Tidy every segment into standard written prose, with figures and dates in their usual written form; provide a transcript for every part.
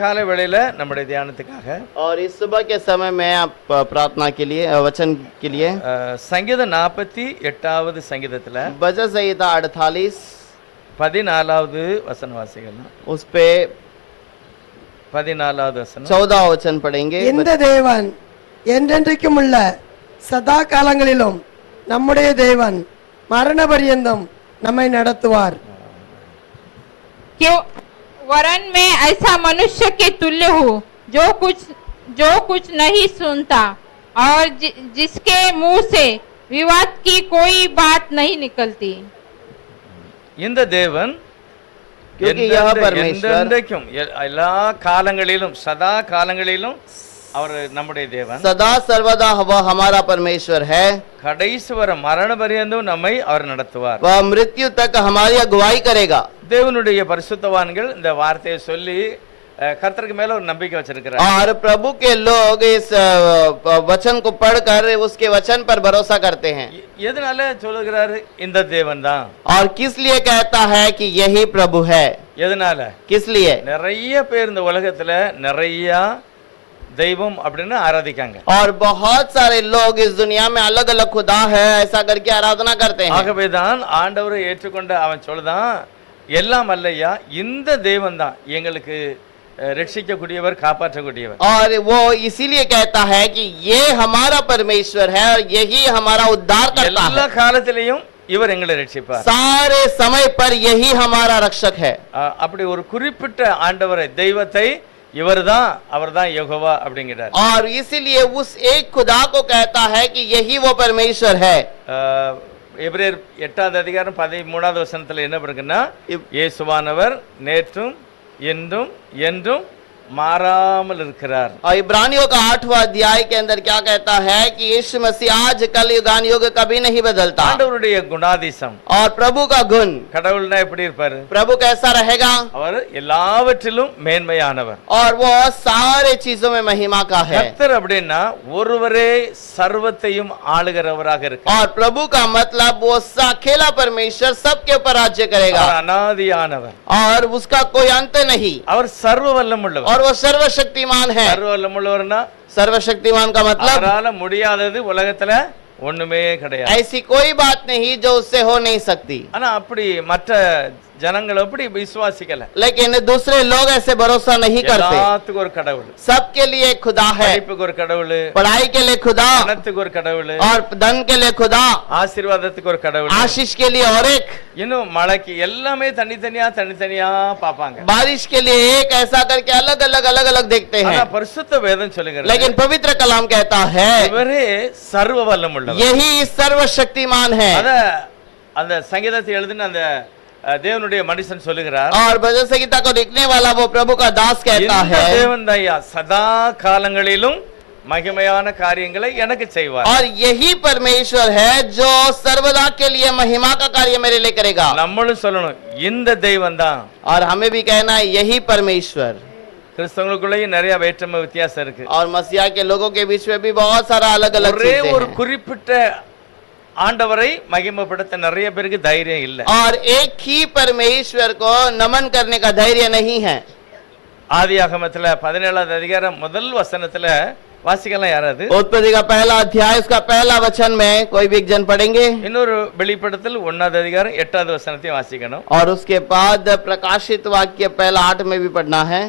காலை வேளையில நம்முடைய தியானத்துக்காக और इस सुबह के समय में आप प्रार्थना के लिए वचन के लिए சங்கீதம் 48வது சங்கீதத்துல भजन संहिता 48 14வது வசனம் வாசிக்கலாம். उस पे 14வது வசனம் 14 वचन पढ़ेंगे. இந்த தேவன் என்றென்றைக்கும் உள்ள சதா காலங்களிலும் நம்முடைய தேவன் மரண பரியந்தம் நம்மை நடத்துவார். क्यों वरन मैं ऐसा मनुष्य के तुल्य हूँ जो कुछ नहीं सुनता और जिसके मुंह से विवाद की कोई बात नहीं निकलती. இந்த தேவன் क्योंकि यह परमेश्वर என்றென்றைக்கும் எல்லா காலங்களிலும் சதா காலங்களிலும் அவர் நம்முடைய தேவன். सदा सर्वदा वह हमारा परमेश्वर है. கடைசி வரை மரண பரியந்தம் நம்மை அவர் நடத்துவார். वह मृत्यु तक हमारी अगुवाई करेगा. தேவனுடைய பரிசுத்தவான்கள் இந்த வார்த்தையை சொல்லி கர்த்தருக்கு மேல ஒரு நம்பிக்கை வச்சிருக்கிறார். और प्रभु के लोग इस वचन को पढ़कर उसके वचन पर भरोसा करते हैं. எதனால சொல்லுகிறாரு இந்த தேவன் தான்? और किस लिए कहता है कि यही प्रभु है? எதனால? किस लिए? நிறைய பேர் இந்த உலகத்துல நிறைய தெய்வம் அப்படின்னு ஆராதிக்காங்க. और बहुत सारे लोग इस दुनिया में अलग अलग खुदा है ऐसा करके आराधना करते हैं. ஆகவேதான் ஆண்டவரை ஏற்றுக்கொண்ட அவன் சொல்லுதான் எல்லாம் அல்லையா இந்த தேவன் தான் எங்களுக்கு ரட்சிக்கக்கூடியவர் காப்பாற்றக்கூடியவர். और वो इसीलिए कहता है कि ये हमारा परमेश्वर है और यही हमारा उद्धार करता எல்லா है. காலத்திலையும் இவர் எங்களை ரட்சிப்பார். सारे समय पर यही हमारा रक्षक है. அப்படி ஒரு குறிப்பிட்ட ஆண்டவரை தெய்வத்தை இவர்தான் அவர்தான் யெகோவா அப்படிங்கிறார். और इसीलिए उस एक खुदा को कहता है कि यही वो परमेश्वर है. எபிரேயர் 8வது அதிகாரம் 13வது வசனத்துல என்ன இருக்குன்னா இயேசுவானவர் நேற்றும் என்றும் என்றும் मारामल இருக்கிறார். और इब्रानियों का 8वां अध्याय के अंदर क्या कहता है कि यीशु मसीह आज कल युगान युग कभी नहीं बदलता. ஆண்டவருடைய குணாதிசயம் और प्रभु का गुण, கடவுள்னா எப்படி இருப்பாரு? प्रभु कैसा रहेगा? அவர் எல்லாவற்றிலும் மேன்மையானவர். और वो सारे चीजों में महिमा का है. கர்த்தர் அப்படின்னா ஒருவரே சர்வத்தையும் ஆளுகிறவராக இருக்கிறார். और प्रभु का मतलब वो अकेला परमेश्वर सबके ऊपर राज्य करेगा. அவர் அனாதியானவர். और उसका कोई अंत नहीं. அவர் சர்வ வல்லமுள்ளவர். और वो सर्वशक्तिमान है. சர்வ வல்லமுள்ளவர்னா सर्वशक्तिमान का मतलब அவரால முடியாதது உலகத்துல ஒண்ணுமே கிடையாது. ऐसी कोई बात नहीं जो उससे हो नहीं सकती. ஆனா அப்படி மற்ற ஜனங்கள் அப்படி விசுவாசிக்கல. लेकिन दूसरे लोग ऐसे भरोसा नहीं करते. எல்லாத்துக்கும் ஒரு கடவுள், सबके लिए खुदा है. படிப்புக்கு ஒரு கடவுள், पढ़ाई के लिए खुदा, பணத்துக்கு ஒரு கடவுள், और धन के लिए खुदा, ஆசீர்வாதத்துக்கு ஒரு கடவுள், आशीष के लिए और एक, இன்னும் மழைக்கு எல்லாமே தனித்தனியா பாப்பாங்க. बारिश के लिए एक, ऐसा करके अलग अलग देखते हैं. ஆனா பரிசுத்த வேதம் சொல்லுகிறது, लेकिन पवित्र कलाम कहता है இவரே சர்வ வல்லமுள்ளவர். यही सर्वशक्तिमान है. அத அந்த சங்கீதத்தை எழுதின அந்த தேவனுடைய மனுஷன் சொல்லுகிறார், और भजन संहिता को लिखने वाला वो प्रभु का दास कहता இந்த है தேவன் தாயா சதா காலங்களிலும் மகிமையான காரியங்களை எனக்கு செய்வார். और यही परमेश्वर है जो सर्वदा के लिए महिमा का कार्य मेरे लिए करेगा. நம்மளும் சொல்லணும் இந்த தெய்வம் தான். और हमें भी कहना है यही परमेश्वर. கிறிஸ்தவங்களுக்குள்ளேயும் நிறைய வேற்றுமை வித்தியாசம் இருக்கு. और मसीहा के लोगों के बीच में भी बहुत सारा अलग अलग ஒரே चीजें ஒரு हैं. குறிப்பிட்ட ஆண்டவரை மகிமைப்படுத்த நிறைய பேருக்கு தைரியம் இல்ல. और एक ही परमेश्वर को नमन करने का धैर्य नहीं है. ஆதியாகமத்துல 17வது அதிகாரம் முதல் வசனத்துல வாசிக்கலாம் யாராவது? उत्पत्ति का पहला अध्याय उसका पहला वचन में कोई भी एक जन पढ़ेंगे. இன்னொரு வெளிப்படுத்தல் 1வது அதிகாரம் 8வது வசனத்தையும் வாசிக்கணும். और उसके बाद प्रकाशित वाक्य पहला 8 में भी पढ़ना है.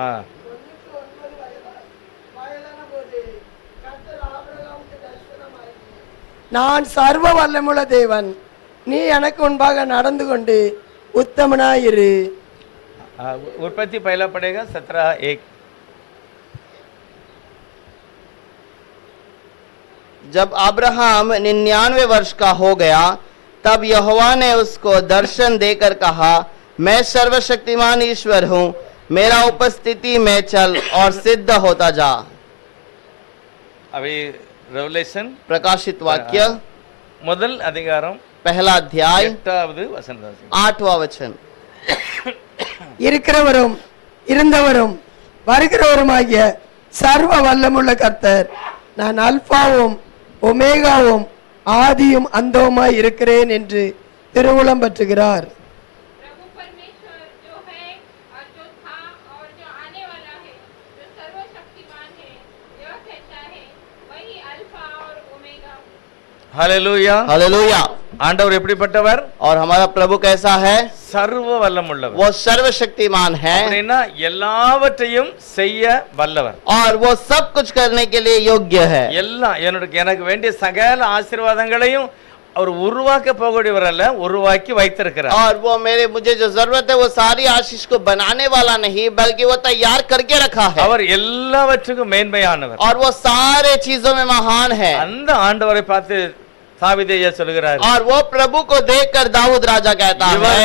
हाँ, நான் சர்வ வல்லமுள்ள தேவன், நீ எனக்கு முன்பாக நடந்து கொண்டு உத்தமனாயிரு. उत्पत्ति पहला पड़ेगा 17:1. जब अब्राहम 99 वर्ष का हो गया तब यहोवा ने उसको दर्शन देकर कहा, मैं सर्वशक्तिमान ईश्वर हूँ, मेरा उपस्थिति में चल और सिद्ध होता जा. अभी रेवलेशन प्रकाशित वाक्य முதல் அதிகாரம் पहला अध्याय 8வது வசனம். 8वां वचन. இருக்கிறவரும் இருந்தவரும் வருகிறவருமாகிய சர்வ வல்லமுள்ள கர்த்தர், நான் அல்பாவும் ஒமேகாவும் ஆதியும் அந்தவுமாய் இருக்கிறேன் என்று திருவுளம் பற்றுகிறார். ஹalleluya. हालेलुया। ஆண்டவர் எப்படிப்பட்டவர்? और हमारा प्रभु कैसा है? சர்வ வல்லமுள்ளவர். वो सर्वशक्तिमान है அப்படின்னா எல்லாவற்றையும் செய்ய வல்லவர். और वो सब कुछ करने के लिए योग्य है। எல்லாம் எனக்கு வேண்டிய சகல ஆசீர்வாதங்களையும் அவர் உருவாக்க போகக்கூடியவர் அல்ல, உருவாக்கி வைத்திருக்கிறார். और वो मुझे जो जरूरत है वो सारी आशीष को बनाने वाला नहीं बल्कि वो तैयार करके रखा है। அவர் எல்லாவற்றுக்கும் மேன்மையானவர். और वो सारे चीजों में महान है। அந்த ஆண்டவரை பார்த்து தாவீது சொல்கிறார், और वो प्रभु को देखकर दाऊद राजा कहता है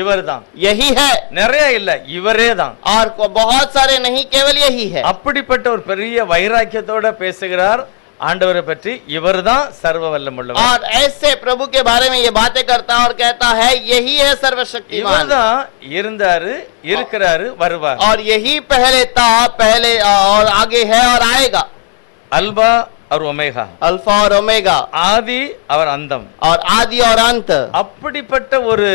இவர்தான் यही है। நிறைய இல்ல, இவரே தான். और बहुत सारे नहीं, केवल यही है। அப்படிப்பட்ட ஒரு பெரிய வைராக்கியத்தோட பேசுகிறார் ஆண்டவரை பற்றி. இவர்தான் சர்வ வல்லமுள்ளவர். और ऐसे प्रभु के बारे में ये बातें करता और कहता है यही है सर्वशक्तिमान। இவர்தான் இருந்தாரு, இருக்கிறாரு, வருவார். और यही पहले था, पहले और आगे है और आएगा। அல்பா और ओमेगा, अल्फा और ओमेगा, ஆதி அவர் அந்தம். और आदि और अंत। அப்படிப்பட்ட ஒரு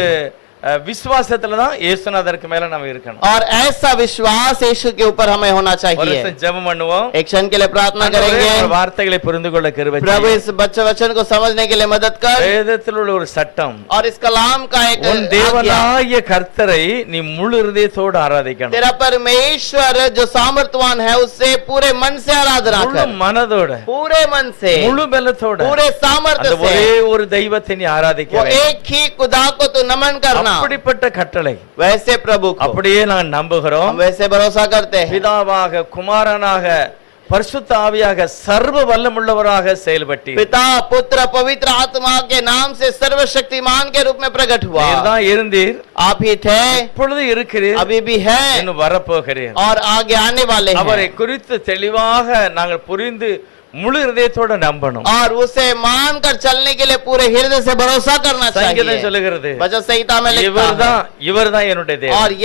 விசுவாசத்துல தான் இயேசுநாதருக்கு மேல நம்ம இருக்கணும். और ऐसा विश्वास यीशु के ऊपर हमें होना ஒரு चाहिए। நிமிஷம் ஜெபம் பண்ணுவோம். एक क्षण के लिए प्रार्थना करेंगे। வார்த்தைகளை புரிந்து கொள்ள கிருபை प्रभु செய்யும். इस बच्चे वचन को समझने के लिए मदद कर। வேதத்தில் உள்ள ஒரு சட்டம், और इस कलाम का एक உன் आज्ञा, தேவனாகிய கர்த்தரை நீ முழு இருதயத்தோடு ஆராதிக்கணும். तेरा परमेश्वर जो सामर्थवान है उससे पूरे मन से आराधना முழு कर, மனதோட, पूरे मन से, முழு பலத்தோட, पूरे सामर्थ्य அந்த से ஒரே ஒரு தெய்வத்தை நீ ஆராதிக்க वो வேண்டும். एक ही खुदा को तू नमन करना। அப்படிப்பட்ட கட்டளை वैसे प्रभु को அப்படியே நான் நம்புகிறோம். हम वैसे भरोसा करते हैं। பிதாவாக, குமாரனாக, பரிசுத்த ஆவியாக சர்வ வல்லமுள்ளவராக செயல்பட்டீர். पिता, पुत्र, पवित्र आत्मा के नाम से सर्वशक्तिमान के रूप में प्रकट हुआ। நீர்தான் இருந்தீர், आप ही थे, இப்பொழுது இருக்கிறீர், अभी भी है இன்னும் வரப்போகிறீர். और आगे आने वाले அவரை हैं। குறித்து தெளிவாக நாங்கள் புரிந்து முழு இதயத்தோட நம்பணும். और उसे मानकर चलने के लिए पूरे हृदय से भरोसा करना சங்கீதம் चाहिए। சொல்லுகிறது, वचन संहिता में लिखा है, இவர்தான் என்னுடைய और தேவன்.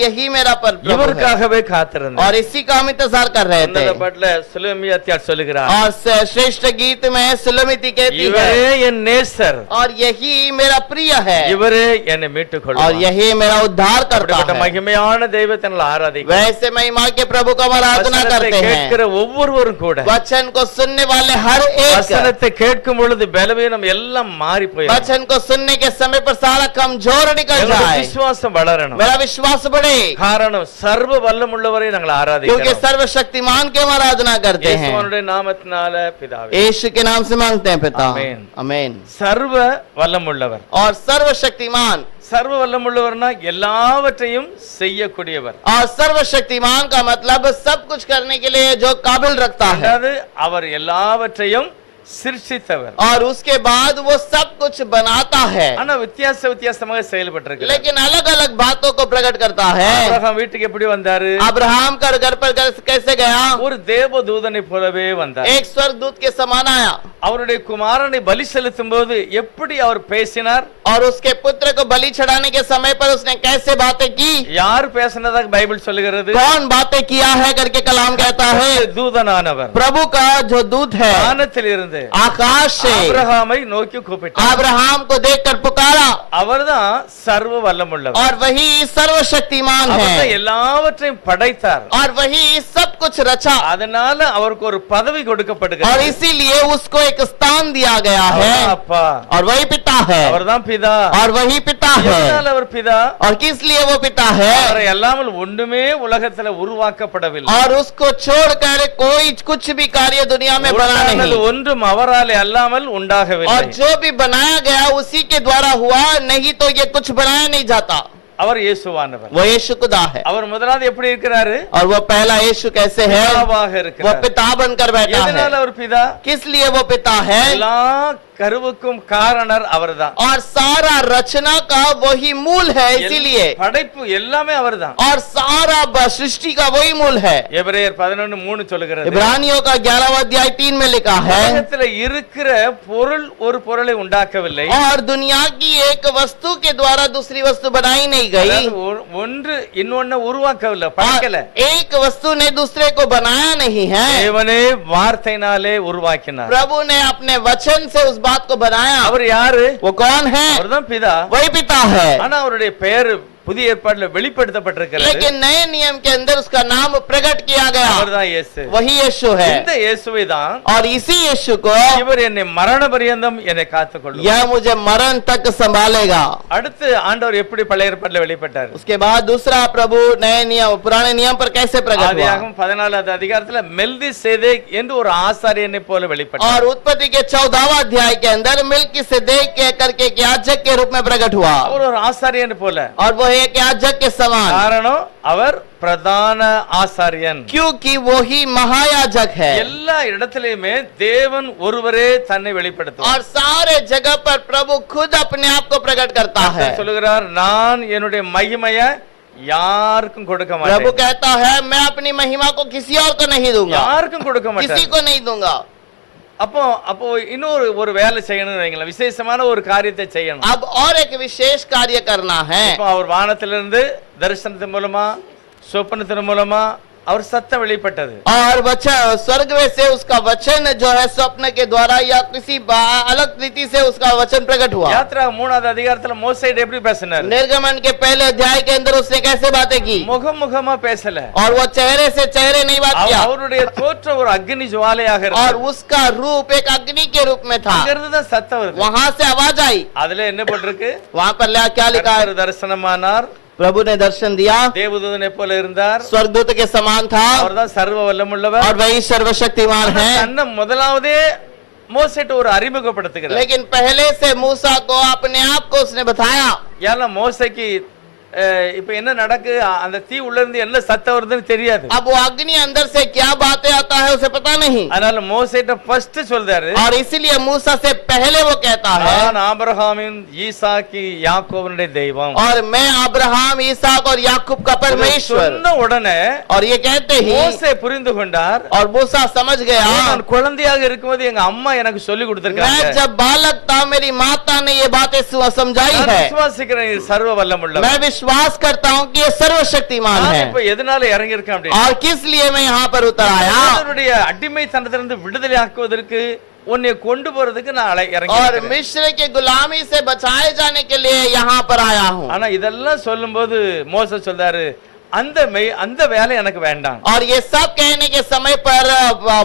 यही मेरा प्रभु है। இவருக்காகவே காத்திருந்தேன். और इसी का हम इंतजार कर रहे थे। உன்னதப்பட்ட சுலமியத்தியார் சொல்லுகிறார், और श्रेष्ठ गीत में सुलमिति कहती है, இவரே என் நேசர், और यही मेरा प्रिय है, இவரே என்னை மீட்டுக் और கொள்வார். यही मेरा उद्धार करता அப்படிப்பட்ட है। மகிமையான தெய்வத்தை நாங்கள் ஆராதிக்கிறோம். वैसे महिमा के प्रभु को हम आराधना வசனத்தை करते हैं। கேட்கிற ஒவ்வொருவரும் கூட वचन को सुनने वाले हर एक, வசனத்தை கேட்கும் பொழுது பலவீனம் எல்லாம் மாறி போயிடும். वचन को सुनने के समय पर सारा कमजोर निकल எங்களுடைய जाए। விசுவாசம் வளரணும். मेरा विश्वास बढ़े, காரணம் சர்வ வல்லமுள்ளவரை நாங்கள் क्योंकि ஆராதிக்கிறோம். सर्वशक्तिमान के हम आराधना करते हैं। இயேசுவினுடைய நாமத்தினால பிதாவே, यीशु के नाम से मांगते हैं पिता, आमीन। आमीन। சர்வ வல்லமுள்ளவர். और सर्वशक्तिमान, சர்வ வல்லமுள்ளவர்னா எல்லாவற்றையும் செய்யக்கூடியவர். और सर्वशक्तिमान का मतलब सब कुछ करने के लिए जो काबिल रखता है। அதாவது அவர் எல்லாவற்றையும் சிருஷ்டித்தவர். और उसके बाद वो सब कुछ बनाता है, ஆனா வித்தியாசமாக செயல்பட்டிருக்கிறார். लेकिन अलग अलग बातों को प्रकट करता है। ஆபிரகாம் வீட்டுக்கு எப்படி வந்தாரு? अब्राहम का घर पर कैसे गया? ஒரு தேவதூதனை போலவே வந்தார். एक स्वर्गदूत के समान आया। அவருடைய குமாரனை பலி செலுத்தும் போது எப்படி அவர் பேசினார்? और उसके पुत्र को बलि चढ़ाने के समय पर उसने कैसे बातें की? யார் பேசினதாக பைபிள் சொல்லுகிறது? कौन बातें किया है करके कलाम कहता है? தூதனானவர் प्रभु का जो दूत है வானத்தில் இருந்து आकाश से ஆபிரகாமை நோக்கி கூப்பிட்டார். अब्राहम को देखकर पुकारा। அவர்தான் சர்வ வல்லமுள்ளவர். और वही सर्वशक्तिमान அவர்தான் है, எல்லாவற்றையும் படைத்தார். और वही सब कुछ रचा, அதனால அவருக்கு ஒரு பதவி और கொடுக்கப்படுகிறது. इसीलिए उसको एक स्थान दिया गया है। அவர்தான் அப்பா, और वही पिता है, அவர்தான் பிதா. और वही पिता எதனால है। அவர் பிதா? और किस लिए वो पिता है? அவரை அல்லாமல் ஒன்றுமே உலகத்துல உருவாக்கப்படவில்லை. और उसको छोड़कर कोई कुछ भी कार्य दुनिया में बना உண்டானது नहीं, ஒன்றும் அவராலே அல்லாமல் உண்டாகவில்லை. और जो भी बनाया गया उसी के द्वारा हुआ, नहीं तो ये कुछ बनाया नहीं जाता। அவர் இயேசுவானவர். वो यीशु खुदा है। அவர் முதலாவது எப்படி இருக்கிறாரு? और वो पहला यीशु कैसे है? பிதாவாக वो இருக்கிறார். पिता बनकर बैठा எதனால है। அவர் பிதா? किस लिए वो पिता है? எல்லா கருவுக்கும் காரணர் அவர்தான். और सारा रचना का वही मूल है, इसीलिए। படைப்பு எல்லாமே அவர்தான். और सारा सृष्टि का वही मूल है। எபிரேயர் 11:3 சொல்லுகிறது, इब्रानियों का 11वां अध्याय 3 में लिखा है, உலகத்துல இருக்கிற பொருள் ஒரு பொருளை உண்டாக்கவில்லை. और दुनिया की एक वस्तु के द्वारा दूसरी वस्तु बनाई नहीं गई, அதாவது ஒன்று இன்னொன்னு உருவாக்கவில்லை, படைக்கல. और एक वस्तु ने दूसरे को बनाया नहीं है। தேவனே வார்த்தையினாலே உருவாக்கினார். प्रभु ने अपने वचन से उस बात को बनाया। அவர் யாரு? वो कौन है? அவர்தான் பிதா. वही पिता है। ஆனா அவருடைய பெயர் புதிய ஏற்பாடுல வெளிப்படுத்தப்பட்டிருக்கிறது. लेकिन नए नियम के अंदर उसका नाम प्रकट किया गया, அவர்தான் இயேசு. वही यीशु है। இந்த இயேசுவை தான் और इसी यीशु को இவர் என்னை மரண பரியந்தம் என்னை காத்துக்கொள்ளும். यह मुझे मरण तक संभालेगा। அடுத்து ஆண்டவர் எப்படி பழைய ஏற்பாடுல வெளிப்பட்டார்? उसके बाद दूसरा प्रभु नए नियम पुराने नियम पर कैसे प्रकट हुआ? ஆதியாகமம் 14வது அதிகாரத்துல மெல்கிசேதேக் என்று ஒரு ஆசாரியனை போல வெளிப்பட்டார். और उत्पत्ति के 14वां अध्याय के अंदर मिल्किसेदेक के करके एक याजक के रूप में प्रकट हुआ, அவர் ஒரு ஆசாரியன் போல. और वो एक याजक के समान, காரணம் அவர் பிரதான ஆசாரியன். क्योंकि वो ही महायाजक है। எல்லா இடத்திலுமே தேவன் ஒருவரே தன்னை வெளிப்படுத்துவார். और सारे जगह पर प्रभु खुद अपने आप को प्रकट करता है। கர்த்தர் சொல்லுகிறார், நான் என்னுடைய மகிமையை யாருக்கும் கொடுக்க प्रभु மாட்டேன். कहता है मैं अपनी महिमा को किसी और को नहीं दूंगा, யாருக்கும் கொடுக்க किसी மாட்டேன். को नहीं दूंगा। அப்போ இன்னொரு ஒரு வேலை செய்யணும்னு வைங்களேன், விசேஷமான ஒரு காரியத்தை செய்யணும். अब और एक विशेष कार्य करना है। இப்போ அவர் வானத்திலிருந்து தரிசனத்தின் மூலமா சொப்பனத்தின் மூலமா அவர் சத்தம் வெளிப்பட்டது. और वचन स्वर्ग में से उसका वचन जो है स्वप्न के द्वारा या किसी अलग रीति से उसका वचन प्रकट हुआ। யாத்ரா 3வது அதிகாரத்துல மோசேட்ட எப்படி பேசினார்? निर्गमन के पहले अध्याय के अंदर उसने कैसे बातें की? முகமுகமா பேசல. और वो चेहरे से चेहरे नहीं बात किया, அவருடைய தோற்றம் ஒரு அக்னி ஜுவாலையாக और இருந்தது. उसका रूप एक अग्नि के रूप में था। அங்கிருந்து தான் சத்தம் வருது. वहां से आवाज आई। அதுல என்ன போட்டிருக்கு? वहां पर क्या लिखा है? கர்த்தர் தரிசனமானார், प्रभु ने दर्शन दिया, தேவதூதனை போல இருந்தார், स्वर्गदूत के समान था, அவர்தான் சர்வ வல்லமுள்ளவர். और वही सर्वशक्तिमान है। தன்னை முதலாவதே மோசேட்ட ஒரு அறிமுகப்படுத்துகிறார். लेकिन पहले से मूसा को अपने आप को उसने बताया। ஏன்னா மோசேக்கு இப்ப என்ன நடக்கு, அந்த தீ உள்ள இருந்து என்ன சத்தம் வருதுன்னு தெரியாது. अब वो अग्नि अंदर से क्या बातें आता है उसे पता नहीं, அதனால மோசேட்ட ஃபர்ஸ்ட் சொல்றாரு, और इसीलिए मूसा से पहले वो कहता है நான் ஆபிரகாமின் ஈசாக்கு யாக்கோபனுடைய தெய்வம். और मैं अब्राहम इसहाक और याकूब का परमेश्वर। சொன்ன உடனே और ये कहते ही மோசே புரிந்து கொண்டார், और मूसा समझ गया, நான் குழந்தையாக இருக்கும்போது எங்க அம்மா எனக்கு சொல்லி मैं கொடுத்திருக்காங்க. जब बालक था मेरी माता ने ये बातें समझाई நான் है। விசுவாசிக்கிறேன் இது சர்வ வல்லமுள்ளவர். मैं विश्वास करता हूँ कि ये सर्वशक्तिमान நான் है। இப்ப எதனால இறங்கி இருக்கேன் அப்படி? और किस लिए मैं यहाँ पर उतर आया? அவருடைய அடிமைத்தனத்திலிருந்து விடுதலை ஆக்குவதற்கு உன்னை கொண்டு போறதுக்கு நான் இறங்கி और இருக்கிறேன். मिस्र की गुलामी से बचाए जाने के लिए यहाँ पर आया हूँ। ஆனா இதெல்லாம் சொல்லும்போது மோசே சொல்றாரு, அந்த வேலை எனக்கு வேண்டாம். और ये सब कहने के समय पर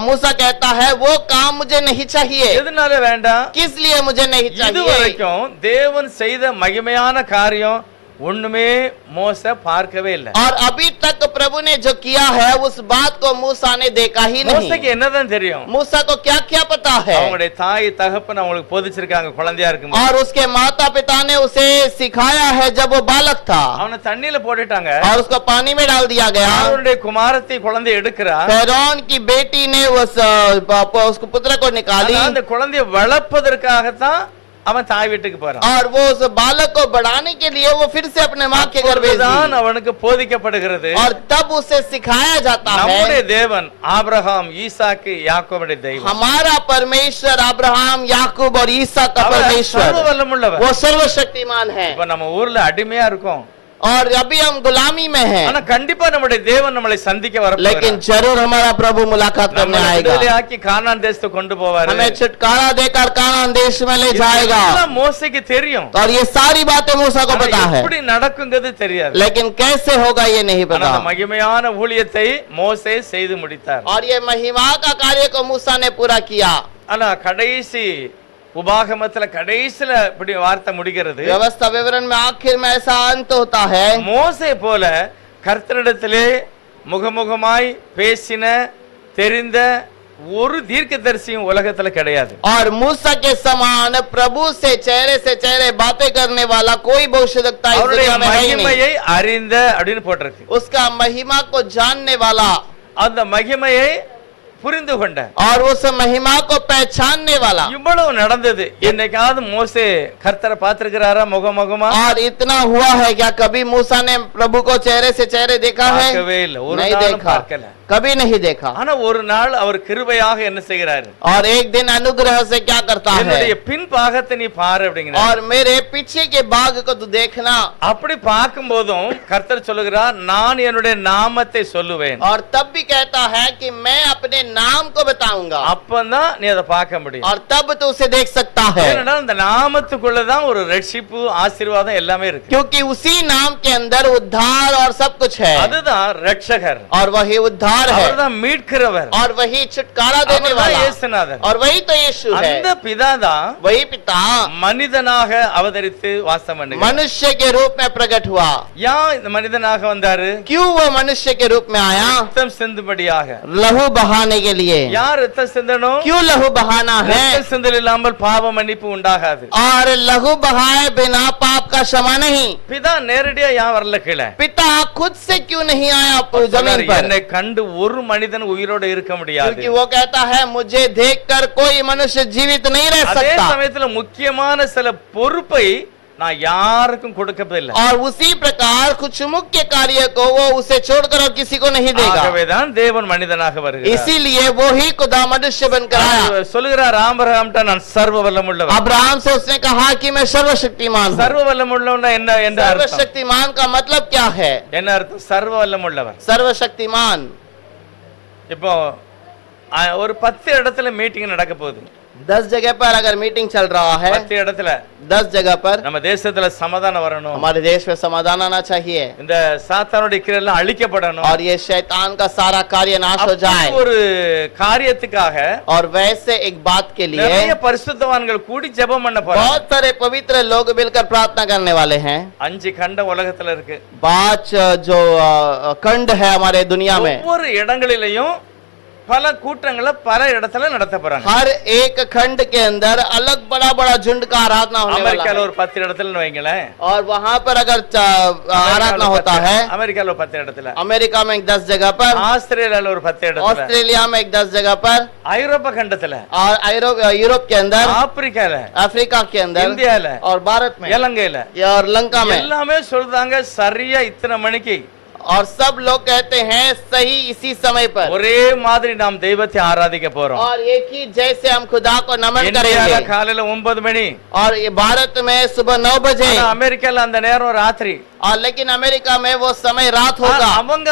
मूसा कहता है वो काम मुझे नहीं चाहिए। எதனால வேண்டாம்? किस लिए मुझे नहीं இது चाहिए? வரைக்கும் தேவன் செய்த மகிமையான காரியம் ஒண்ணுமே மோசே பார்க்கவே இல்லை. और अभी तक प्रभु ने जो किया है उस बात को मूसा ने देखा ही नहीं। மோசேக்கு என்னதான் தெரியும்? मूसा को क्या क्या पता है? அவங்களுடைய தாய் தகப்பன் அவங்களுக்கு போதிச்சிருக்காங்க குழந்தையா இருக்கும்போது. और उसके माता पिता ने उसे सिखाया है जब वो बालक था, அவனை தண்ணியில போட்டுட்டாங்க. और उसको पानी में डाल दिया गया। அவருடைய குமாரத்தை குழந்தை எடுக்கிறா. फिरौन की बेटी ने उसको पुत्र को निकाली, அந்த குழந்தையை வளர்ப்பதற்காகத்தான் அவன் தாய் வீட்டுக்கு போறான். और वो उस बालक को बढ़ाने के लिए वो फिर से अपने माँ के घर भेज தான் दी। அவனுக்கு போதிக்கப்படுகிறது. और तब उसे सिखाया जाता நம்முடைய है தேவன் ஆபிரகாம் ஈசாக்கு யாக்கோபுடைய தெய்வம். हमारा परमेश्वर अब्राहम याकूब और ईसा का அவர் परमेश्वर சர்வ வல்லமுள்ளவர். वो सर्वशक्तिमान है। இப்ப நம்ம ஊர்ல அடிமையா இருக்கோம், और अभी हम गुलामी में हैं, ஆனா கண்டிப்பா நம்முடைய தேவன் நம்மளை சந்திக்க வரப்போறார். लेकिन जरूर हमारा प्रभु मुलाकात करने நம்மளை आएगा, விடுதலையாக்கி கானான் தேசத்துக்கு கொண்டு போவாரு. हमें छुटकारा देकर कानान देश में ले जाएगा। இதெல்லாம் மோசேக்கு தெரியும், और ये सारी बातें मूसा को पता ஆனா है, எப்படி நடக்குங்கிறது தெரியாது. लेकिन कैसे होगा ये नहीं ஆனா पता। அந்த மகிமையான ஊழியத்தை மோசே செய்து முடித்தார். और ये महिमा का कार्य को मूसा ने पूरा किया। ஆனா கடைசி உபாகமத்துல கடைசில இப்படி வார்த்தை முடிகிறது, व्यवस्था विवरण में आखिर में ऐसा अंत होता है, மோசே போல கர்த்தரிடத்திலே முகமுகமாய் பேசின தெரிந்த ஒரு தீர்க்கதரிசியும் உலகத்துல கிடையாது. और मूसा के समान प्रभु से चेहरे बातें करने वाला कोई भविष्यवक्ता इस அவருடைய दुनिया में है ही नहीं। மகிமையை அறிந்த அப்படின்னு போட்டிருக்கு. उसका महिमा को जानने वाला அந்த மகிமையை புரிந்து கொண்ட, और उस महिमा को पहचानने वाला। இவ்வளவு நடந்தது. என்னைக்காவது மோசே கர்த்தரை பார்த்திருக்கிறாரா முகமுகமா? और इतना हुआ है क्या कभी मूसा ने प्रभु को चेहरे से चेहरे देखा है? பார்க்கவே இல்லை, ஒரு नहीं நாளும் देखा। பார்க்கல. कभी नहीं देखा। ஆனா ஒரு நாள் அவர் கிருபையாக என்ன செய்கிறாரு, और एक दिन अनुग्रह से क्या करता என்னுடைய है, பின் பாகத்தை நீ பாரு அப்படிங்கிற. और मेरे पीछे के भाग को तू देखना। அப்படி பார்க்கும் போதும் கர்த்தர் சொல்லுகிறார், நான் என்னுடைய நாமத்தை சொல்லுவேன். और तब भी कहता है कि मैं अपने नाम को बताऊंगा, அப்பதான் நீ அதை பார்க்க முடியும். और तब तू उसे देख सकता है, ஏன்னா இந்த நாமத்துக்குள்ளதான் ஒரு ரட்சிப்பு, ஆசீர்வாதம் எல்லாமே இருக்கு. क्योंकि उसी नाम के अंदर उद्धार और सब कुछ है। அதுதான் ரட்சகர், और वही उद्धार है, அவர்தான் மீட்கிறவர், और वही छुटकारा देने அவர்தான் वाला, இயேசுநாதர். और वही तो यीशु है। அந்த பிதாதான் वही पिता மனிதனாக அவதரித்து வாசம் பண்ணுகிறார். मनुष्य के रूप में प्रकट हुआ। ஏன் இந்த மனிதனாக வந்தாரு? क्यों वो मनुष्य के रूप में आया? ரத்தம் சிந்தும்படியாக. लहू बहाने के लिए। யார் ரத்தம் சிந்தணும்? क्यों लहू बहाना है? ரத்தம் சிந்தல் இல்லாமல் பாவ மன்னிப்பு உண்டாகாது. और लहू बहाए बिना पाप का क्षमा नहीं। பிதா நேரடியா ஏன் வரல கீழே? पिता खुद से क्यों नहीं आया जमीन पर? என்னை கண்டு ஒரு மனிதன் உயிரோடு இருக்க முடியாது. क्योंकि वो कहता है मुझे देखकर कोई मनुष्य जीवित नहीं रह அதே सकता। சமயத்துல முக்கியமான சில பொறுப்பை நான் யாருக்கும் கொடுக்கவில்லை. और उसी प्रकार कुछ मुख्य कार्य को वो उसे छोड़कर और किसी को नहीं देगा। ஆகவேதான் தேவன் மனிதனாக வருகிறார். इसीलिए वो ही खुदा मनुष्य बनकर आया। அவர் சொல்லுகிறார், ஆபிரகாம்ட்ட நான் சர்வ வல்லமுள்ளவன். अब्राहम से उसने कहा कि मैं सर्वशक्तिमान हूँ। சர்வ வல்லமுள்ளவன் என்ன என்ன அர்த்தம்? सर्वशक्तिमान का मतलब क्या है? என்ன அர்த்தம்? சர்வ வல்லமுள்ளவன். सर्वशक्तिमान। இப்போ ஒரு 10 இடத்துல மீட்டிங் நடக்க போகுது. 10 जगह पर अगर मीटिंग चल रहा है, 10 இடத்துல 10 जगह पर நம்ம தேசத்துல சமாதானம் வரணும், हमारे देश में समाधान आना चाहिए, இந்த சாத்தானுடைய கிரியைகள் எல்லாம் அழிக்கப்படணும், और ये शैतान का सारा कार्य नाश हो जाए। அப்படி ஒரு காரியத்துக்காக और वैसे एक बात के लिए நிறைய பரிசுத்தவான்கள் கூடி ஜெபம் பண்ண போறாங்க. बहुत सारे पवित्र लोग मिलकर प्रार्थना करने वाले हैं। 5 கண்ட உலகத்துல இருக்கு. 5 जो खंड है हमारे दुनिया में, ஒவ்வொரு இடங்களிலேயும் பல கூட்டங்களை பல இடத்துல நடத்த போறாங்க. हर एक खंड के अंदर अलग बड़ा बड़ा झुंड का आराधना होने वाला அமெரிக்கால है। ஒரு 10 இடத்துல வைங்களேன், और वहां पर अगर आराधना होता है, அமெரிக்கால ஒரு 10 இடத்துல, अमेरिका में एक 10 जगह पर, ஆஸ்திரேலியால ஒரு 10 இடத்துல, ऑस्ट्रेलिया में एक 10 जगह पर, ஐரோப்பா கண்டத்துல, और यूरोप के अंदर, ஆப்பிரிக்கால, अफ्रीका के अंदर, இந்தியால, और भारत में, இலங்கையில, और लंका में। எல்லாமே சொல்றாங்க சரியா இத்தனை மணிக்கு. और सब लोग कहते हैं सही इसी समय पर, ஒரே மாதிரி நாம் தெய்வத்தை ஆராதிக்க போறோம். और एक ही जैसे हम खुदा को नमन இந்தியால करेंगे। காலையில 9 மணி, और ये भारत में सुबह 9 बजे, ஆனா அமெரிக்கால அந்த நேரம் ராத்திரி. और लेकिन अमेरिका में वो समय रात होगा। அவங்க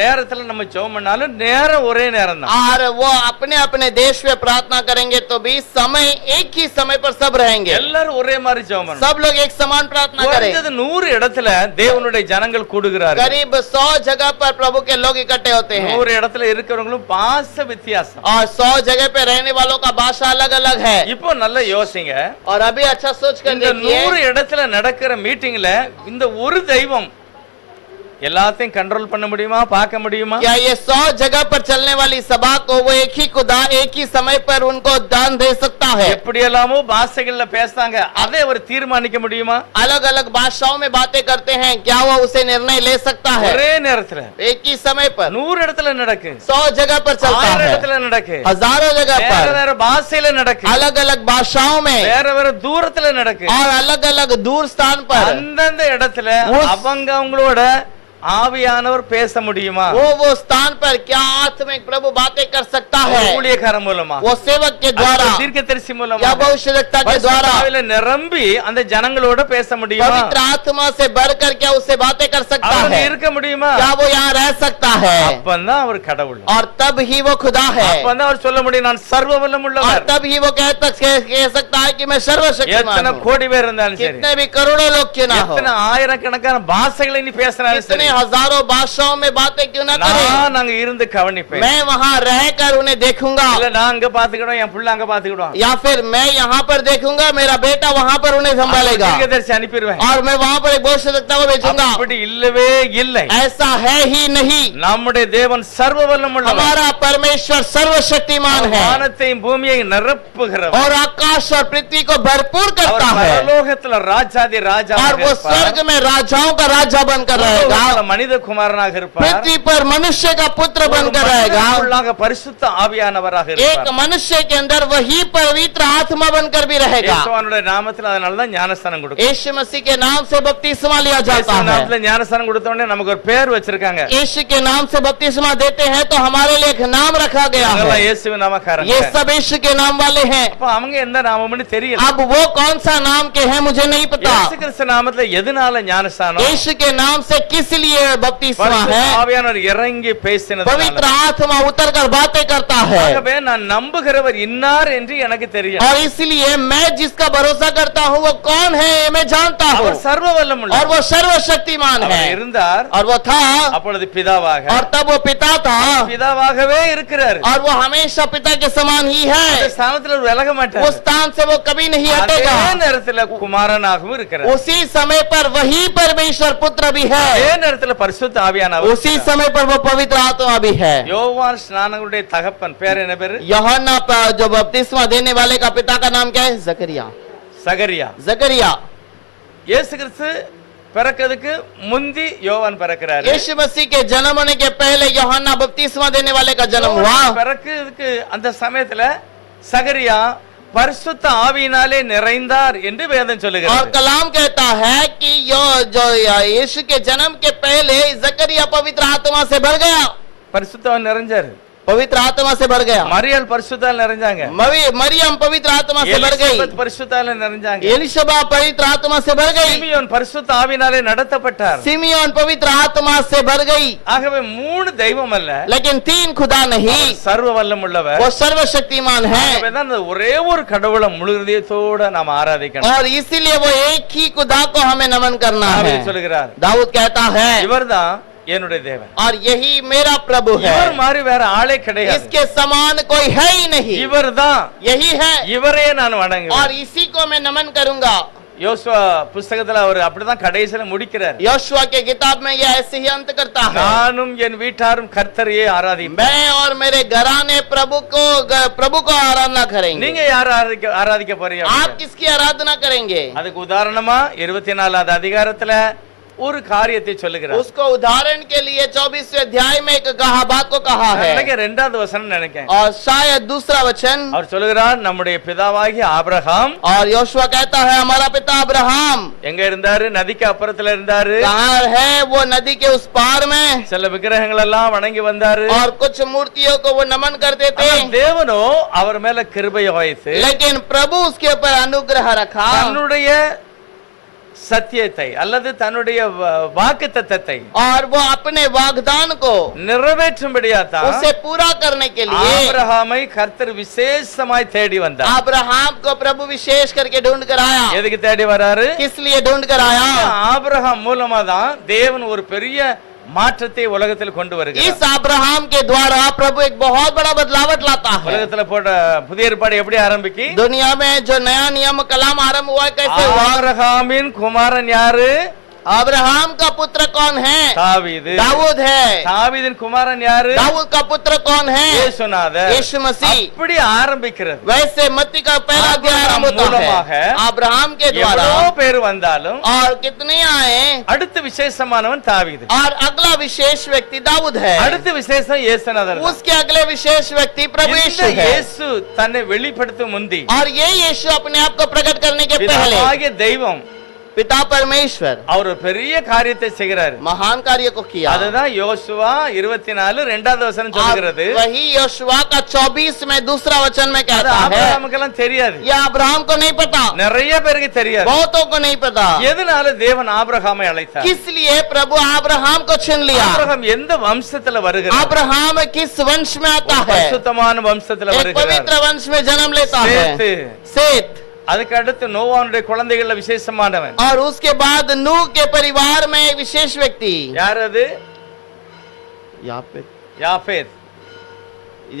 நேரத்துல நம்ம ஜெபம் பண்ணாலும் நேரம் ஒரே நேரம் தான். और वो अपने अपने देश में प्रार्थना करेंगे तो भी समय एक ही समय पर सब रहेंगे। எல்லாரும் ஒரே மாதிரி ஜெபம் பண்ணணும். सब लोग एक समान प्रार्थना करें। குறைஞ்சது 100 இடத்துல தேவனுடைய ஜனங்கள் கூடுகிறார்கள். करीब 100 जगह पर प्रभु के लोग इकट्ठे होते हैं। 100 இடத்துல இருக்கிறவங்களும் பாச வித்தியாசம். और 100 जगह पे रहने वालों का भाषा अलग अलग है। இப்போ நல்லா யோசிங்க, और अभी अच्छा सोच कर இந்த देखिए, 100 இடத்துல நடக்கிற மீட்டிங்ல இந்த ஒரு தெய்வம் எல்லாத்தையும் கண்ட்ரோல் பண்ண முடியுமா, பார்க்க முடியுமா? क्या ये 100 जगह पर चलने वाली सभा को वो एक ही खुदा एक ही समय पर उनको दान दे सकता है? எப்படி எல்லாமோ பாஷைகள்ல பேசுறாங்க, அதை அவர் தீர்மானிக்க முடியுமா? अलग अलग भाषाओं में बातें करते हैं, क्या वो उसे निर्णय ले सकता है? ஒரே நேரத்துல एक ही समय पर 100 இடத்துல நடக்கு, 100 जगह पर चलता 1000 है, இடத்துல நடக்கு, हजारों जगह வேற पर, வேற பாஷையில நடக்கு, अलग अलग भाषाओं में, வேற வேற தூரத்துல நடக்கு. और अलग अलग दूर स्थान पर அந்தந்த இடத்துல அவங்க அவங்களோட ஆவியானவர் பேச முடியுமா? वो स्थान पर क्या आत्मिक प्रभु बातें कर सकता है? ஊழியக்காரன் மூலமா, वो सेवक के द्वारा தீர்க்கதரிசி या மூலமா, भविष्यवक्ता के द्वारा பரிசுத்தாவில நிரம்பி அந்த ஜனங்களோட பேச முடியுமா? पवित्र आत्मा से बढ़कर क्या उससे बातें कर सकता அவங்க है? இருக்க முடியுமா? क्या वो यहाँ रह सकता है? அப்பதான் அவர் கடவுள். और तब ही वो खुदा है, அப்பதான் அவர் சொல்ல முடியும், நான் சர்வ और வல்லமுள்ளவர். तब ही वो कह सकता है कि मैं सर्वशक्तिमान எத்தனை हूँ। கோடி பேர் இருந்தாலும் சரி, कितने भी करोड़ों लोग क्यों ना हो, எத்தனை ஆயிரக்கணக்கான பாஷைகளை நீ பேசினாலும் कितने சரி, हजारों भाषाओं में बातें क्यों ना करें, நான் அங்க இருந்து கவனிப்பேன். मैं वहाँ रहकर उन्हें देखूंगा, இல்ல நான் அங்க பாத்துக்கிடும், என் புள்ள அங்க பாத்துக்கிடும், या फिर मैं यहाँ पर देखूंगा, मेरा बेटा वहाँ पर उन्हें संभालेगा, தீர்க்கதரிசி அனுப்பிடுவேன். और मैं वहाँ पर एक भविष्यवक्ता को भेजूंगा। அப்படி இல்லவே இல்லை. ऐसा है ही नहीं। நம்முடைய தேவன் சர்வ வல்லமுள்ளவர், हमारा परमेश्वर सर्वशक्तिमान है, வானத்தையும் பூமியை நிரப்புகிறவர். और आकाश और पृथ्वी को भरपूर அவர் करता है, பரலோகத்துல ராஜாதி ராஜா, और वो स्वर्ग में राजाओं का राजा बनकर रहेगा। மனித குமாரனாக இருப்பார், पृथ्वी पर मनुष्य का पुत्र बनकर रहेगा, மனிதனுக்குள்ளாக பரிசுத்த ஆவியானவராக एक இருப்பார். मनुष्य के अंदर वही पवित्र आत्मा बनकर भी रहेगा। இயேசுவானுடைய நாமத்தில் அதனாலதான் ஞானஸ்தானம் கொடுக்கும். यीशु मसीह के नाम से बपतिस्मा लिया जाता இயேசு है। நாமத்துல ஞானஸ்தானம் கொடுத்த உடனே நமக்கு ஒரு பேர் வச்சிருக்காங்க. यीशु के नाम से बपतिस्मा देते हैं तो हमारे लिए एक नाम रखा गया அவங்கெல்லாம் है। இயேசுவின் நாமக்காரங்க. ये सब यीशु के नाम वाले हैं। அப்ப அவங்க எந்த நாமம்னு தெரியல. अब वो कौन सा नाम के हैं मुझे नहीं पता। இயேசு கிறிஸ்து நாமத்துல எதனால ஞானஸ்தானம்? यीशु के नाम से किस लिए बपतिस्मा பரிசுத்த है? ஆவியானவர் இறங்கி பேசினதால. पवित्र आत्मा उतर कर बातें करता है, ஆகவே நான் நம்புகிறவர் இன்னார் என்று எனக்கு தெரியும். और इसलिए मैं जिसका भरोसा करता हूँ वो कौन है ये मैं जानता हूँ, அவர் சர்வ வல்லமுள்ள और वो सर्वशक्तिमान அவர் है। இருந்தார், और वो था, அப்பொழுது பிதாவாக, और तब वो पिता था, பிதாவாகவே இருக்கிறார். और वो हमेशा पिता के समान ही அந்த है। ஸ்தானத்துல அவர் விலக उस மாட்டார். स्थान से वो कभी नहीं அதே हटेगा। நேரத்துல குமாரனாகவும் இருக்கிறார். उसी समय पर वही परमेश्वर पुत्र भी அதே है, நேரத்துல பரிசுத்த ஆவியானவர் उसी இருக்கிறார். समय पर वो पवित्र आत्मा भी है। யோவான் ஸ்நானனுடைய தகப்பன் பேர் என்ன பேரு? यूहन्ना जो बपतिस्मा देने वाले का पिता का नाम क्या है? जकरिया। சகரியா. जकरिया। இயேசு கிறிஸ்து பிறக்கிறதுக்கு முந்தி யோவான் பிறக்கிறாரு. यीशु मसीह के जन्म होने के पहले यूहन्ना बपतिस्मा देने वाले का जन्म हुआ। பிறக்கிறதுக்கு அந்த சமயத்துல சகரியா பரிசுத்த ஆவியினாலே நிறைந்தார் என்று வேதம் और சொல்லுகிறது. कलाम कहता है कि जो यीशु के जन्म के पहले जकरिया पवित्र आत्मा से भर गया, பரிசுத்தம் நிறைஞ்சாரு. पवित्र आत्मा से भर गया। மரியாள் பரிசுத்தால் நிறைஞ்சாங்க. मरियम पवित्र आत्मा से भर गई। எலிசபெத் பரிசுத்தால் நிறைஞ்சாங்க. एलिशबा पवित्र आत्मा से भर गई। சிமியோன் பரிசுத்த ஆவியினாலே நடத்தப்பட்டார். सिमियोन पवित्र आत्मा से भर गई। ஆகவே மூணு தெய்வம் அல்ல, लेकिन तीन खुदा नहीं, சர்வ வல்லமுள்ளவர். वो सर्वशक्तिमान है, ஆகவேதான் அந்த ஒரே ஒரு கடவுளை முழு இதயத்தோட நாம் ஆராதிக்கணும். और इसीलिए वो एक ही खुदा को हमें नमन करना है। தாவீது சொல்லுகிறார், दाऊद कहता है, இவர்தான் என்னுடைய தேவன், और यही मेरा प्रभु है, இவர் மாதிரி வேற ஆளே கிடையாது, इसके समान कोई है ही नहीं, இவர்தான், यही है, இவரே நான் और வணங்குவேன். इसी को मैं नमन करूंगा। யோசுவா புஸ்தகத்துல அவர் அப்படிதான் கடைசியில முடிக்கிறார். योशुआ के किताब में यह ऐसे ही अंत करता है, நானும் என் வீட்டாரும் கர்த்தரையே ஆராதிப்போம். मैं और मेरे घराने प्रभु को आराधना करेंगे। நீங்க யார் ஆராதிக்க போறீங்க? आप किसकी आराधना करेंगे? அதுக்கு உதாரணமா 24வது அதிகாரத்துல ஒரு காரியத்தை சொல்லுகிறார். उसको उदाहरण के लिए 24वें अध्याय में एक बात को कहा है, நினைக்கிறேன் இரண்டாவது வசனம் நினைக்கிறேன். और शायद दूसरा वचन। அவர் சொல்லுகிறார், நம்முடைய பிதாவாகிய ஆபிரகாம் और योशुआ कहता है, हमारा पिता अब्राहम எங்க இருந்தாரு? நதிக்கு அப்புறத்துல இருந்தாரு. कहाँ है? वो नदी के उस पार में, சில விக்கிரகங்கள் எல்லாம் வணங்கி வந்தாரு. और कुछ मूर्तियों को वो नमन करते थे, ஆனால் தேவனோ அவர் மேல கிருபையை வைத்து लेकिन प्रभु उसके ऊपर अनुग्रह रखा, தன்னுடைய சத்தியத்தை அல்லது தன்னுடைய வாக்குத்தத்தத்தை और वो अपने वाग्दान को நிறைவேற்றும்படியா தான் उसे पूरा करने के लिए ஆபிரகாமை கர்த்தர் விசேஷமாய் தேடி வந்தார். अब्राहम को प्रभु विशेष करके ढूंढ कर आया। எதுக்கு தேடி வராரு? किस लिए ढूंढ कर आया? ஆபிரகாம் மூலமா தான் தேவன் ஒரு பெரிய மாற்றத்தை உலகத்தில் கொண்டு வருகிறார். इस अब्राहम के द्वारा प्रभु एक बहुत बड़ा बदलावट लाता है। உலகத்துல போட்ட புதிய ஏற்பாடு எப்படி ஆரம்பிக்கி? दुनिया में जो नया नियम कलाम आरंभ हुआ कैसे हुआ? ஆபிரகாமின் குமாரன் யாரு? अब्राहम का पुत्र कौन है? தாவீது. दाऊद है। தாவீதின் குமாரன் யாரு? दाऊद का पुत्र कौन है? இயேசுநாதர். यीशु मसीह। இப்படி ஆரம்பிக்கிறது. वैसे मत्ती का पहला अध्याय आरंभ होता है अब्राहम के द्वारा, எவ்வளவு பேர் வந்தாலும் और कितने आए, அடுத்த விசேஷமானவன் தாவீது. और अगला विशेष व्यक्ति दाऊद है, அடுத்த விசேஷம் இயேசுநாதர். उसके अगले विशेष व्यक्ति प्रभु यीशु है। இயேசு தன்னை வெளிப்படுத்தும் முந்தி और ये यीशु अपने आप को प्रकट करने के पहले பிதாவாகிய தெய்வம் पिता परमेश्वर அவர் ஒரு பெரிய காரியத்தை செய்கிறார். महान कार्य को किया। அதுதான் யோசுவா 24 இரண்டாவது வசனம் சொல்கிறது. वही योशुआ का 24 में दूसरा वचन में कहता है, ஆபிரகாமுக்கெல்லாம் தெரியாது, यह अब्राहम को नहीं पता, நிறைய பேருக்கு தெரியாது. बहुतों को नहीं पता, எதனால தேவன் ஆபிரகாமை அழைத்தார்? किस लिए प्रभु अब्राहम को चुन लिया। ஆபிரகாம் எந்த வம்சத்துல வருகிறார்? अब्राहम किस वंश में आता है? பரிசுத்தமான வம்சத்துல एक வருகிறார். पवित्र वंश में जन्म लेता है, சேத்து. सेत। அதுக்கு அடுத்து நோவானுடைய குழந்தைகள்ல விசேஷமானவன் और उसके बाद नूह के परिवार में एक विशेष व्यक्ति, யார் அது? यापेत। யாபேத்.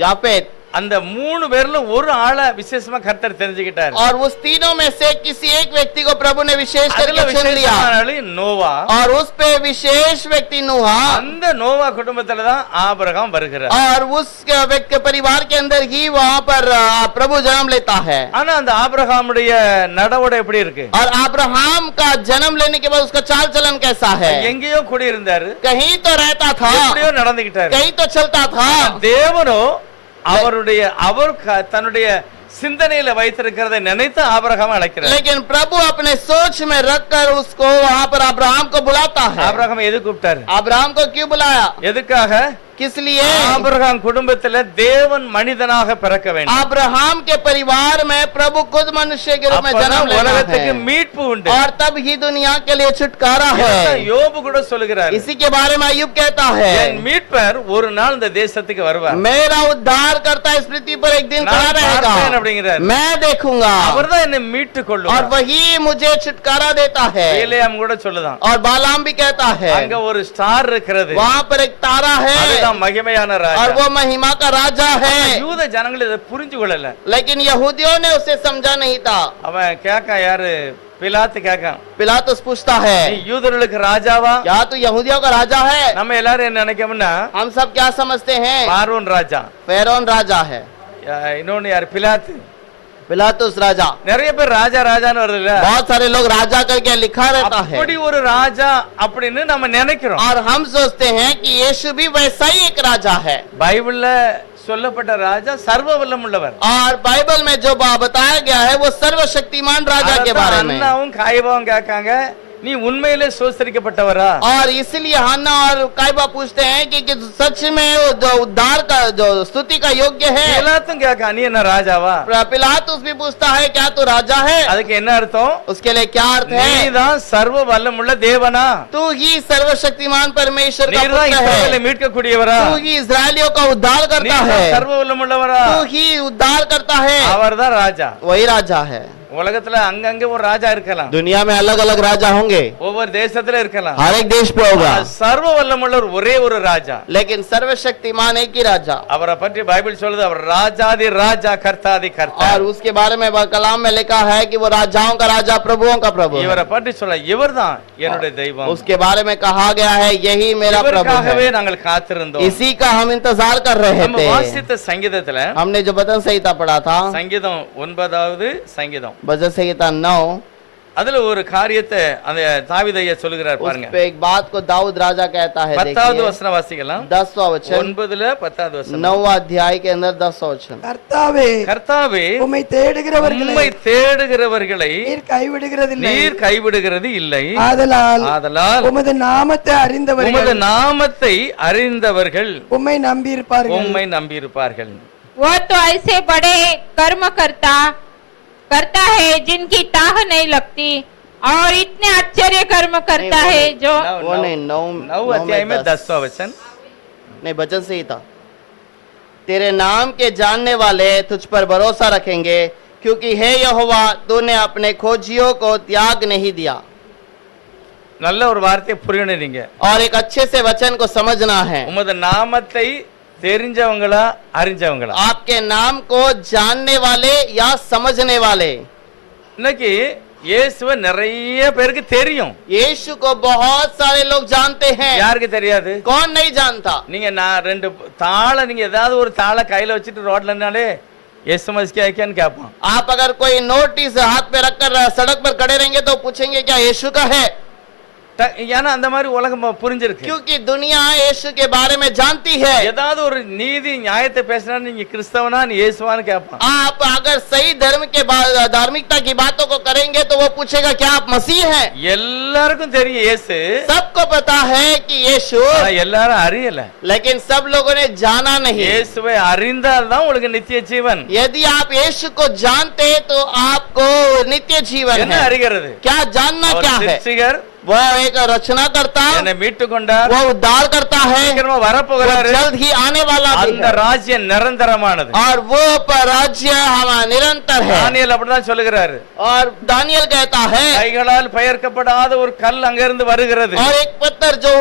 यापेत। அந்த மூணு பேர்ல ஒரு ஆளை விசேஷமா கர்த்தர் தெரிஞ்சுக்கிட்டாரு. और उस तीनों में से किसी एक व्यक्ति को प्रभु ने विशेष அதுல करके चुन लिया விசேஷமான ஆளு நோவா. और उस पे विशेष व्यक्ति नूहा அந்த நோவா குடும்பத்துல தான் ஆபிரகாம் வருகிறார். और उस व्यक्ति के परिवार के अंदर ही वहाँ पर प्रभु जन्म लेता है। ஆனா அந்த ஆபிரகாமுடைய நடவடை எப்படி இருக்கு? और अब्राहम का जन्म लेने के बाद उसका चाल चलन कैसा है? எங்கேயோ குடி இருந்தாரு, कहीं तो रहता था, எப்படியோ நடந்துகிட்டாரு. कहीं तो चलता था। தேவனோ அவர் தன்னுடைய சிந்தனையில வைத்திருக்கிறதை நினைத்து ஆபிரகாம் அழைக்கிறார். लेकिन प्रभु अपने सोच में रखकर उसको वहाँ पर अब्राहम को बुलाता है। ஆபிரகாம் எது கூப்பிட்டாரு? अब्राहम को क्यों बुलाया? எதுக்காக? किस लिए? ஆபிரகாம் குடும்பத்துல தேவன் மனிதனாக பிறக்க வேண்டும். अब्राहम के परिवार में प्रभु खुद मनुष्य के रूप में जन्म लेना உலகத்துக்கு है மீட்பு உண்டு. और तब ही दुनिया के लिए छुटकारा है। யோபு கூட சொல்லுகிறார், इसी के बारे में अय्यूब कहता है, என் மீட்பர் ஒரு நாள் இந்த தேசத்துக்கு வருவார், मेरा उद्धार करता इस पृथ्वी पर एक दिन खड़ा நான் பார்ப்பேன் रहेगा, அப்படிங்கிறார். मैं देखूंगा அவர்தான் என்னை மீட்டு और கொள்ளுவார். वही मुझे छुटकारा देता है। ஏலியாம் கூட சொல்லுதான், और बालाम भी कहता है, அங்க ஒரு ஸ்டார் இருக்கிறது, वहाँ पर एक तारा है அதுதான் மகிமையான और ராஜா. वो महिमा का राजा है। யூத ஜனங்கள் இதை புரிஞ்சு கொள்ளல. लेकिन यहूदियों ने उसे समझा नहीं था। அவன் கேட்கான், யாரு? பிலாத்து கேட்கான், पिलातुस पूछता है, நீ யூதர்களுக்கு ராஜாவா? क्या तू यहूदियों का राजा है? நம்ம எல்லாரும் என்ன நினைக்கோம்னா, हम सब क्या समझते हैं? பார்வோன் ராஜா, फेरोन राजा है, இன்னொன்னு யாரு? பிலாத்து. पिलातुस राजा। நிறைய பேர் ராஜா ராஜான்னு வருது இல்ல, बहुत सारे लोग राजा करके लिखा रहता है அப்படி ஒரு ராஜா அப்படின்னு நம்ம நினைக்கிறோம். और हम सोचते हैं कि यीशु भी वैसा ही एक राजा है। பைபிள்ல சொல்லப்பட்ட ராஜா சர்வ வல்லம் உள்ளவர். और बाइबल में जो बताया गया है वो सर्वशक्तिमान राजा के बारे में। அண்ணாவும் காயபாவும் கேட்காங்க, நீ உண்மையிலே சோஸ்தரிக்கப்பட்டவரா? और इसलिए हन्ना और कायबा पूछते हैं कि सच में वो जो उद्धार का जो स्तुति का योग्य है। பிலாத்தும் கேட்கான், நீ என்ன ராஜாவா? पिलातुस भी पूछता है, क्या तू राजा है? அதுக்கு என்ன அர்த்தம்? उसके लिए क्या अर्थ है? நீதான் சர்வ வல்லம் உள்ள தேவனா? तू ही सर्वशक्तिमान परमेश्वर का நீதான் पुत्र இஸ்ரவேலை है। மீட்க கூடியவரா? तू ही इस्राएलियों का उद्धार करता நீதான் है। சர்வ வல்லம் உள்ளவரா? तू ही उद्धार करता है। அவர்தான் ராஜா. वही राजा है। உலகத்துல அங்கங்க ஒரு ராஜா இருக்கலாம், दुनिया में अलग अलग राजा होंगे, ஒவ்வொரு தேசத்துல இருக்கலாம், हर एक देश पे होगा, சர்வ வல்லமுள்ளவர் ஒரே ஒரு ராஜா. लेकिन सर्वशक्तिमान एक ही राजा। அவரை பற்றி பைபிள் சொல்லுது, அவர் ராஜாதி ராஜா கர்த்தாதி கர்த்தா. और उसके बारे में कलाम में लिखा है कि वो राजाओं का राजा प्रभुओं का प्रभु है। இவரை பற்றி சொல்ல, இவர்தான் என்னுடைய தெய்வம், उसके बारे में कहा गया है, यही मेरा प्रभु இவருக்காகவே है, நாங்கள் காத்திருந்தோம். इसी का हम इंतजार कर रहे நம்ம थे। வாசித்த சங்கீதத்துல, हमने जो भजन संहिता पढ़ा था, சங்கீதம் 9வது சங்கீதம், भजन संहिता 9, அதுல ஒரு காரியத்தை அந்த தாவீது ஐயா சொல்லுகிறார் उस பாருங்க. पे एक बात को दाऊद राजा कहता है। 10வது देखिए வசனம் வாசிக்கலாம். 10वां वचन, 9ல 10வது வசனம். 9वां अध्याय के अंदर 10वां वचन। கர்த்தாவே, கர்த்தாவே, உம்மை தேடுகிறவர்களை உம்மை தேடுகிறவர்களை நீர் கைவிடுகிறதில்லை. நீர் கைவிடுகிறது இல்லை. ஆதலால் ஆதலால் உமது நாமத்தை உமது அறிந்தவர்கள் நாமத்தை அறிந்தவர்கள் உம்மை நம்பியிருப்பார்கள். உம்மை நம்பியிருப்பார்கள். वह तो ऐसे बड़े कर्म करता है जिनकी ताह नहीं लगती और इतने आश्चर्य कर्म करता है जो वो नहीं, 9 अध्याय में 10वां वचन। नहीं, भजन संहिता, तेरे नाम के जानने वाले तुझ पर भरोसा रखेंगे, क्योंकि हे यहोवा तूने अपने खोजियों को त्याग नहीं दिया। நல்ல ஒரு வார்த்தையை புரியணும் நீங்க. और एक अच्छे से वचन को समझना है। உமது நாமத்தை தெரிஞ்சவங்களா அறிஞ்சவங்களா? आपके नाम को जानने वाले या समझने वाले। இன்னைக்கு இயேசுவை நிறைய பேருக்கு தெரியும். यीशु को बहुत सारे लोग जानते हैं। யாருக்கு தெரியாது? कौन नहीं जानता? நீங்க நான் 2 தாளை, நீங்க ஏதாவது ஒரு தாளை கையில வச்சுட்டு ரோட்லனாலே இயேசு मसीह क्या கேட்பான். आप अगर कोई नोटिस हाथ पे रखकर सड़क पर खड़े रहेंगे तो पूछेंगे क्या यीशु का है? ஏன்னா அந்த மாதிரி உலகம் புரிஞ்சிருக்கு. क्योंकि दुनिया यीशु के बारे में जानती है। ஏதாவது ஒரு நீதி நியாயத்தை பேசினா நீங்க கிறிஸ்தவனா நீ இயேசுவான்னு கேட்பான். आप अगर सही धर्म के धार्मिकता की बातों को करेंगे तो वो पूछेगा क्या आप मसीह हैं? எல்லாருக்கும் தெரியும் இயேசு, सबको पता है कि यीशु, எல்லாரும் அறியல. लेकिन सब लोगों ने जाना नहीं। இயேசுவை அறிந்தால் தான் உங்களுக்கு நித்திய ஜீவன். यदि आप यीशु को जानते तो आपको नित्य जीवन என்ன है। அறிகிறது? क्या जानना அவர் क्या है? சிருஷ்டிகர், वह एक रचना करता, என்னை மீட்டு கொண்டார், वो उद्धार करता है, சீக்கிரமா वो வரப்போகிறாரு. जल्द ही आने वाला भी அந்த है, ராஜ்யம் நிரந்தரமானது. और वो राज्य हमारा निरंतर है। தானியேல் அப்படிதான் சொல்லுகிறாரு. और दानियल कहता है, கைகளால் பெயர்க்கப்படாத ஒரு கல் அங்கிருந்து வருகிறது. और एक पत्थर जो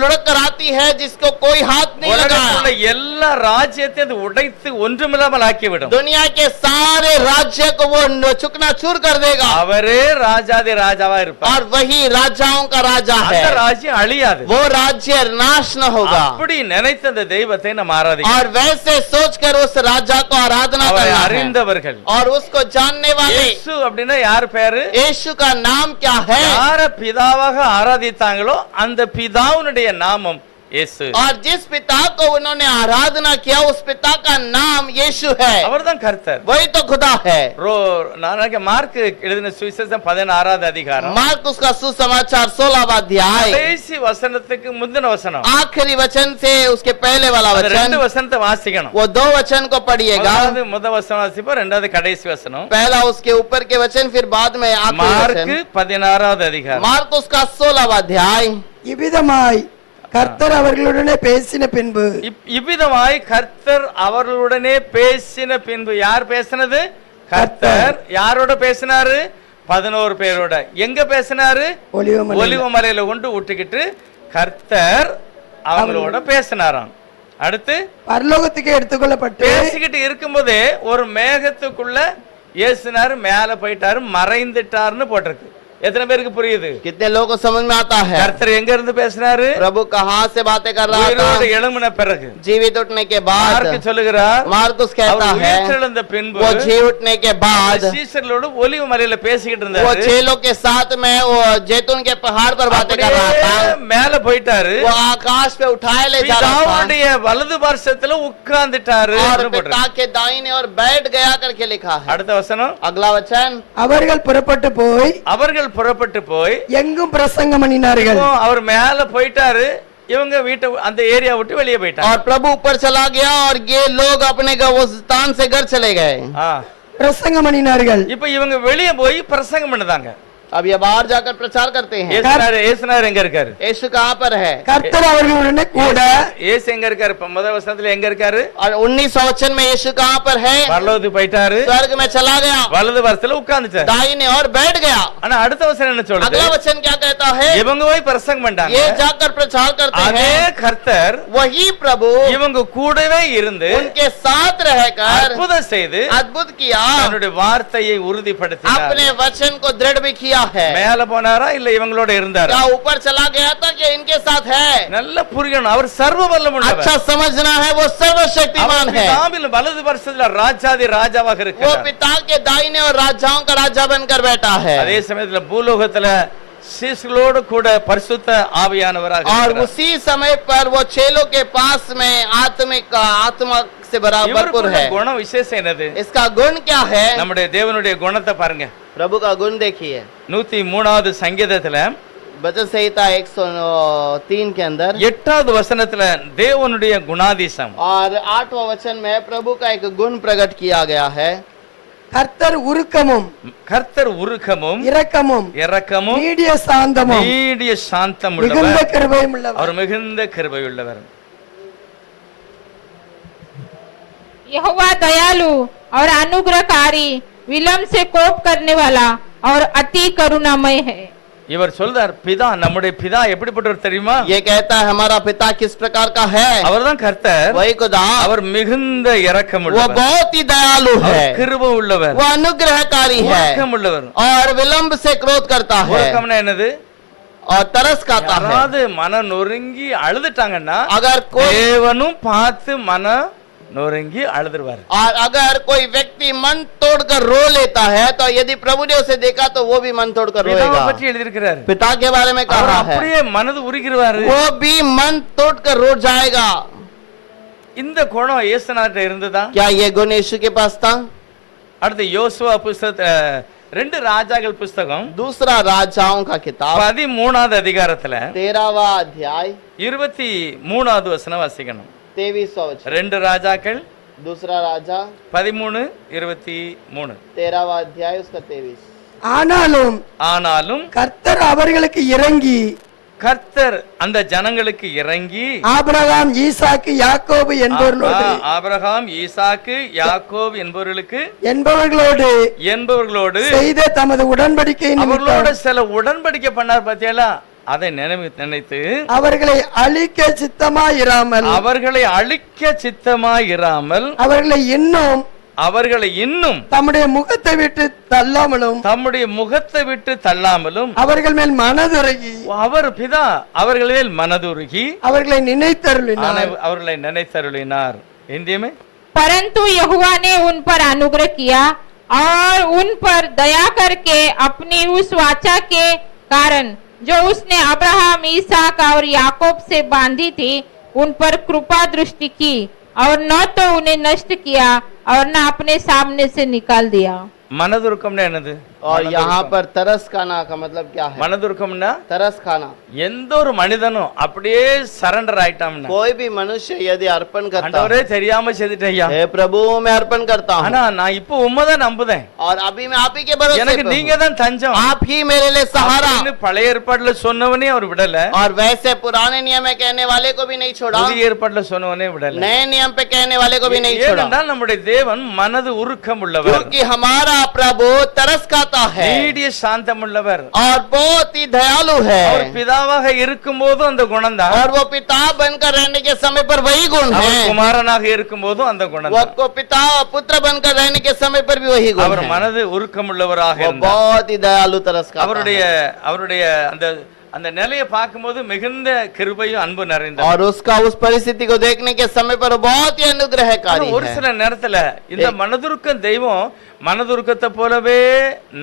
लुढ़क कर आती है, जिसको कोई हाथ नहीं உலகத்துல लगाया, எல்லா ராஜ்யத்தையும் அது உடைத்து ஒன்றுமில்லாமல் ஆக்கிவிடும். दुनिया के सारे राज्य को वो चुकना चूर कर देगा, அவரே ராஜாதி ராஜாவா இருப்பார். और वही राजाओं का राजा है, அந்த ராஜ்யம் அழியாது. वो राज्य नाश न होगा। அப்படி நினைத்த அந்த தெய்வத்தை நம்ம ஆராதிக்கிறோம். और वैसे सोचकर उस राजा को आराधना அவரை करना है, அறிந்தவர்கள். और उसको जानने वाले। இயேசு அப்படின்னா யார் பேரு? यीशु का नाम क्या है? யார பிதாவாக ஆராதித்தாங்களோ அந்த பிதாவுனுடைய நாமம் இயேசு. और जिस पिता को उन्होंने आराधना किया, उस पिता का नाम यीशु है, அவர்தான் கர்த்தர். वही तो खुदा है। மார்க் எழுதின சுவிசேஷம் 16வது அதிகாரம் मार्क उसका सुसमाचार 16वां अध्याय, கடைசி வசனத்துக்கு முந்தின வசனம், आखिरी वचन से उसके पहले वाला அந்த ரெண்டு वचन, வசனத்தை வாசிக்கணும். वो दो वचन को पढ़िएगा। முதல் வசனம் வாசிப்போம், ரெண்டாவது கடைசி வசனம். पहला उसके ऊपर के वचन, फिर बाद में आखिरी மார்க் वचन। 16வது அதிகாரம். मार्क उसका 16वां अध्याय। இவ்விதமாய் கர்த்தர் அவர்களுடனே பேசின பின்பு, இவ்விதமாய் கர்த்தர் அவர்களுடனே பேசின பின்பு, யார் பேசினது? கர்த்தர். யாரோட பேசினாரு? 11 பேரோட. எங்க பேசினாரு? ஒலிவ மலையில கொண்டு விட்டுக்கிட்டு கர்த்தர் அவங்களோட பேசினாராம். அடுத்து பரலோகத்துக்கு எடுத்துக்கொள்ளப்பட்டு பேசிக்கிட்டு இருக்கும்போதே ஒரு மேகத்துக்குள்ள ஏசுனாரு, மேல போயிட்டாரு, மறைந்துட்டாருன்னு போட்டிருக்கு. எத்தனை பேருக்கு புரியுது? कितने लोगों को समझ में आता है? கர்த்தர் எங்க இருந்து பேசினாரு? प्रभु कहाँ से बातें कर रहा உயிரோடு था? எழும்பின பிறகு. जीवित उठने के बाद। மார்க் சொல்லுகிறார், मार्कुस कहता அவர் है, உயிர்த்தெழுந்த பின்பு वो जी उठने के बाद சீஷர்களோடு ஒலிவ மலையில பேசிக்கிட்டு वो இருந்தாரு. चेलों के साथ में वो जैतून के पहाड़ पर बातें कर रहा था। அப்படியே மேல போயிட்டாரு, वो आकाश पे उठाए ले जा रहा था, பிதாவுடைய வலது பார்சத்துல உட்கார்ந்துட்டாரு. और पिता के दाहिने और बैठ गया करके लिखा है। அடுத்த வசனம், अगला वचन, அவர்கள் புறப்பட்டு போய் அவர்கள் புறப்பட்டு போய் எங்கும் பிரசங்கம் பண்ணினார்கள். இப்போ அவர் மேல போயிட்டாரு, இவங்க வீட்டை அந்த ஏரியா விட்டு வெளியே போயிட்டாங்க. और प्रभु ऊपर चला गया, और ये लोग अपने उस स्थान से घर चले गए। பிரசங்கம் பண்ணினார்கள். இப்போ இவங்க வெளியே போய் பிரசங்கம் பண்ணுதாங்க. अब ये बाहर जाकर प्रचार करते हैं। ஏசுனார் எங்க இருக்காரு? यीशु कहाँ पर है? கர்த்தர் அவர்களுடனே கூட. ஏசு எங்க இருக்காரு? முதல் வசனத்துல எங்க இருக்காரு? और 19 वचन में यीशु कहाँ पर है? பரலோகத்துக்கு போயிட்டாரு, स्वर्ग में चला गया, வலது பார்சத்துல உட்கார்ந்துட்டாரு. दाहिने और बैठ गया। ஆனா அடுத்த வசனம் என்ன சொல்லுது? अगला वचन क्या कहता है? இவங்க போய் பிரசங்கம் பண்ணாங்க. ये जाकर प्रचार करते அதே हैं, கர்த்தர் वही प्रभु இவங்க கூடவே இருந்து उनके साथ रहकर அற்புதம் செய்து अद्भुत किया, தன்னுடைய வார்த்தையை உறுதிப்படுத்தினார். अपने वचन को दृढ़ भी किया है। மேல போனாரா இல்ல இவங்களோட இருந்தாரா? क्या ऊपर चला गया था कि इनके साथ है? நல்ல புரியணும், அவர் சர்வ வல்லமுள்ளவர். अच्छा समझना है, वो सर्वशक्तिमान है। பிதாவில் வலது பார்சத்துல ராஜாதி ராஜாவாக वो இருக்கிறார். पिता के दाहिने और राजाओं का राजा बनकर बैठा है, அதே சமயத்துல பூலோகத்துல சீஷர்களோடு கூட பரிசுத்த ஆவியானவராக और இருக்கிறார். उसी समय पर वो चेलों के पास में आत्मा से भरपूर இவருக்குள்ள है। குணம் விசேஷம் என்னது? इसका गुण क्या है? நம்முடைய தேவனுடைய குணத்தை பாருங்க. प्रभु का गुण देखिए, 103வது சங்கீதத்துல वचन संहिता 103 के अंदर 8வது வசனத்துல தேவனுடைய குணாதிசம். और 8वां वचन में प्रभु का एक गुण प्रकट किया गया है। கர்த்தர் உருக்கமும் கர்த்தர் உருக்கமும் இரக்கமும் இரக்கமும் நீடிய சாந்தமும் நீடிய சாந்தம் மிகுந்த உள்ளவர், கிருபையும் உள்ளவர். அவர் மிகுந்த கிருபை உள்ளவர். यहोवा दयालु और अनुग्रहकारी, विलम्ब से कोप करने वाला और अति करुणामय है। இவர் சொல்றார், பிதா, நம்முடைய பிதா எப்படிப்பட்டவர் தெரியுமா? ये कहता है हमारा पिता किस प्रकार का है? அவர்தான் கர்த்தர். वही खुदा, அவர் மிகுந்த இரக்கம் वो உள்ளவர், बहुत ही दयालु है, கிருபை உள்ளவர், वो अनुग्रहकारी है, இரக்கம் உள்ளவர். और विलंब से क्रोध करता है, உருக்கம்னா என்னது? और तरस खाता है। யாராவது மன நொறுங்கி அழுதுட்டாங்கன்னா अगर कोई தேவனும் பார்த்து மன நொறுங்கி அழுதுருவார். और अगर कोई व्यक्ति मन तोड़कर रो लेता है, तो यदि प्रभु ने उसे देखा तो वो भी मन तोड़कर பிதாவை रोएगा। பற்றி எழுதியிருக்கிறார். पिता के बारे में அவர் कहा है, அப்படியே மனது உருகிருவாரு. वो भी मन तोड़कर रो जाएगा। இந்த குணம் இயேசுநாட்ட இருந்ததா? क्या ये गुण यीशु के पास था? அடுத்து யோசுவா புஸ்தக 2 ராஜாக்கள் புஸ்தகம் दूसरा राजाओं का किताब 13வது அதிகாரத்துல 13वां अध्याय 23வது வசனம் வாசிக்கணும். 23वां वचन। 2 ராஜாக்கள் दूसरा राजा 13:23 13वां अध्याय उसका 23। ஆனாலும் கர்த்தர் அவர்களுக்கு இறங்கி கர்த்தர் அந்த ஜனங்களுக்கு இறங்கி ஆபிரகாம் ஈசாக்கு யாக்கோபு என்பவர்களோடு ஆபிரகாம் ஈசாக்கு யாக்கோபு என்பவர்களோடு செய்த தமது உடன்படிக்கை அவர்களோட சில உடன்படிக்கை பண்ணார் பாத்தியாலா, அதை நினைத்து அவர்களை அழிக்க சித்தமாயிராமல் அவர்களை இன்னும் தம்முடைய முகத்தை விட்டு தள்ளாமலும் அவர்கள் மேல் மனதுருகி அவர் பிதா அவர்கள் மேல் மனதுருகி அவர்களை நினைத்தருளினார். हिंदी में परंतु यहोवा ने उन पर अनुग्रह किया और उन पर दया करके अपनी उस वाचा के कारण जो उसने अब्राहम ईसाक और याकूब से बांधी थी उन पर कृपा दृष्टि की और न तो उन्हें नष्ट किया और न अपने सामने से निकाल दिया. मनदुरुकम என்னது? और यहाँ पर तरस खाना का मतलब क्या है? मनदुरुकம்னா तरस खाना. எந்த ஒரு மனிதனும் அப்படியே சரண்டர் ஆயிட்டாம்னா, कोई भी मनुष्य यदि अर्पण करता ஆண்டவரே தெரியாம செய்துட்டேயா, हे प्रभु मैं अर्पण करता हूँ, ஆனா நான் இப்போ உம்மதான் நம்புதேன், और अभी मैं आप ही के भरोसे எனக்கு पे हूँ, நீங்க தான் தஞ்சம், आप ही मेरे लिए सहारा. அப்படின்னு பழைய ஏற்பாட்டுல சொன்னவனே அவர் விடல, और वैसे पुराने नियम में कहने वाले को भी नहीं छोड़ा, புதிய ஏற்பாட்டுல சொன்னவனே விடல, नए नियम पे कहने वाले को भी नहीं छोड़ा. ஏனென்றால் நம்முடைய தேவன் மனது உருக்கம் உள்ளவர், क्योंकि हमारा प्रभु तरस खाता है நீடிய சாந்தம் உள்ளவர், और बहुत ही दयालु है. அவர் பிதாவாக இருக்கும்போது அந்த குணம் தான், और वो पिता बनकर रहने के समय पर वही गुण அவர் है. குமாரனாக இருக்கும்போது அந்த குணம் वो தான், को पिता पुत्र बनकर रहने के समय पर भी वही गुण அவர் है. மனது உருக்கம் உள்ளவராக वो இருந்தார். बहुत ही दयालु तरस खाता அவருடைய है. அவருடைய அந்த அந்த நிலையை பார்க்கும்போது மிகுந்த கிருபையும் அன்பு நிறைந்தவர். और उसका उस परिस्थिति को देखने के समय पर बहुत ही अनुग्रहकारी ஒரு है. சில நேரத்துல இந்த மனதுருக்கம் தெய்வம் மனதுருக்கத்தை போலவே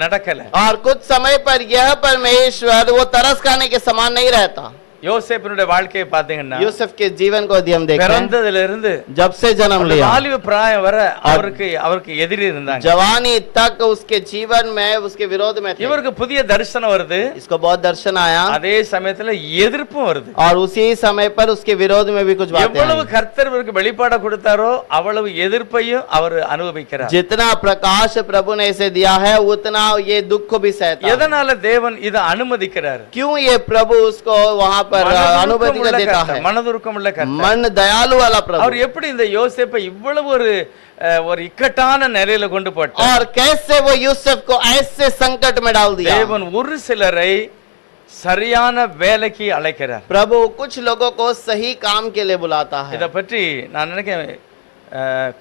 நடக்கல. और कुछ समय पर यह परमेश्वर वो तरस खाने के समान नहीं रहता. யோசேப்பினுடைய வாழ்க்கையை பாத்தீங்கன்னா, यूसुफ के जीवन को यदि हम देखें, பிறந்ததுல இருந்து जब से जन्म लिया வாலிப பிராயம் வர அவருக்கு எதிரி இருந்தாங்க. जवानी तक उसके जीवन में उसके विरोध में थे. இவருக்கு புதிய தரிசனம் வருது, इसको बहुत दर्शन आया, அதே சமயத்துல எதிர்ப்பும் வருது. और उसी समय पर उसके विरोध में भी कुछ बातें எவ்வளவு आई. கர்த்தர் இவருக்கு வெளிப்பாட கொடுத்தாரோ அவ்வளவு எதிர்ப்பையும் அவர் அனுபவிக்கிறார். जितना प्रकाश प्रभु ने इसे दिया है उतना ये दुख को भी सहता है. எதனால தேவன் இதை அனுமதிக்கிறார்? क्यों ये प्रभु उसको वहाँ पर अनुभूति का देता है? மனதுருக்கம் உள்ள கர்த்தர், मन दयालु वाला அவர் प्रभु. எப்படி இந்த யோசேப்பை இவ்வளவு ஒரு இக்கட்டான நிலையில கொண்டு போட்டார்? और कैसे वो यूसुफ को ऐसे संकट में डाल दिया. தேவன் ஒரு சிலரை சரியான வேலைக்கு அழைக்கிறார். प्रभु कुछ लोगों को सही काम के लिए बुलाता है. இத பற்றி நான் நினைக்கிறேன்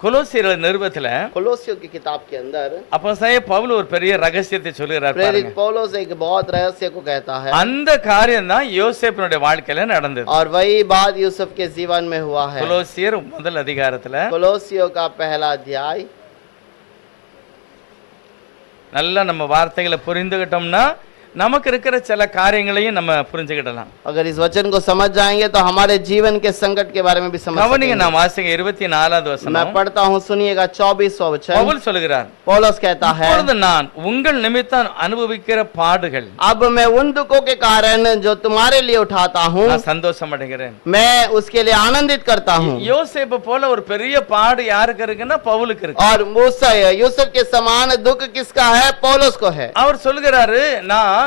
கொலோசியர் நிருபத்துல कोलोसियों की किताब के अंदर அப்போஸ்தலனாகிய பவுல் ஒரு பெரிய ரகசியத்தை சொல்லுகிறார் प्रेरित பாருங்க. पौलुस एक बहुत रहस्य को कहता है. அந்த காரியம் தான் யோசேப்பினுடைய வாழ்க்கையில நடந்தது. और वही बात यूसुफ के जीवन में हुआ है. கொலோசியர் முதல் அதிகாரத்துல कोलोसियों का पहला अध्याय. நல்ல நம்ம வார்த்தைகளை புரிந்துகிட்டோம்னா நமக்கு இருக்கிற சில காரியங்களையும் நம்ம புரிஞ்சுக்கிடலாம். अगर इस वचन को समझ जाएंगे तो हमारे जीवन के संकट के बारे में भी समझ கவனிங்க, सकेंगे. நான் வாசிங்க 24வது मैं வசனம். पढ़ता हूँ, सुनिएगा 24वां वचन. பவுல் சொல்லுகிறார், पौलुस कहता है, இப்பொழுது நான் உங்கள் நிமித்தம் அனுபவிக்கிற பாடுகள் अब मैं उन दुखों के कारण जो तुम्हारे लिए उठाता हूँ நான் சந்தோஷம் அடைகிறேன். मैं उसके लिए आनंदित करता हूँ. யோசேப்பு போல ஒரு பெரிய பாடு யாருக்கு இருக்குன்னா பவுலுக்கு இருக்கு. और मूसा यूसुफ के समान दुख किसका है? पौलुस को है. அவர் சொல்லுகிறாரு, நான்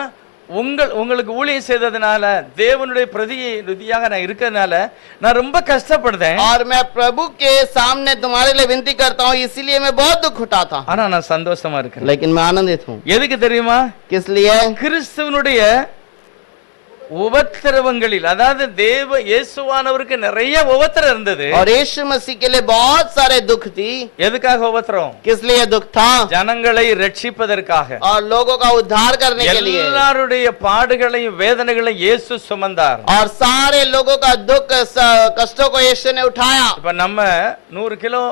உங்களுக்கு ஊழியம் செய்ததுனால தேவனுடைய பிரதிநிதியாக நான் இருக்கிறதுனால நான் ரொம்ப கஷ்டப்படுறேன். और मैं प्रभु के सामने तुम्हारे लिए विनती करता हूँ, इसीलिए मैं बहुत दुख उठाता हूँ. ஆனா நான் சந்தோஷமா இருக்கேன். लेकिन मैं आनंदित हूँ. எதுக்கு தெரியுமா? किस लिए? கிறிஸ்துவனுடைய உபத்திரவங்களில், அதாவது தேவ இயேசுவானவருக்கு நிறைய உபத்திரம் இருந்தது. और यीशु मसीह के लिए बहुत सारे दुख थी. எதுக்காக உபத்திரம்? किस लिए दुख था? ஜனங்களை ரட்சிப்பதற்காக. और लोगों का उद्धार करने के लिए. எல்லாருடைய பாடுகளையும் வேதனைகளையும் இயேசு சுமந்தார். और सारे लोगों का दुख कष्टों को यीशु ने उठाया. இப்ப நம்ம 100 கிலோ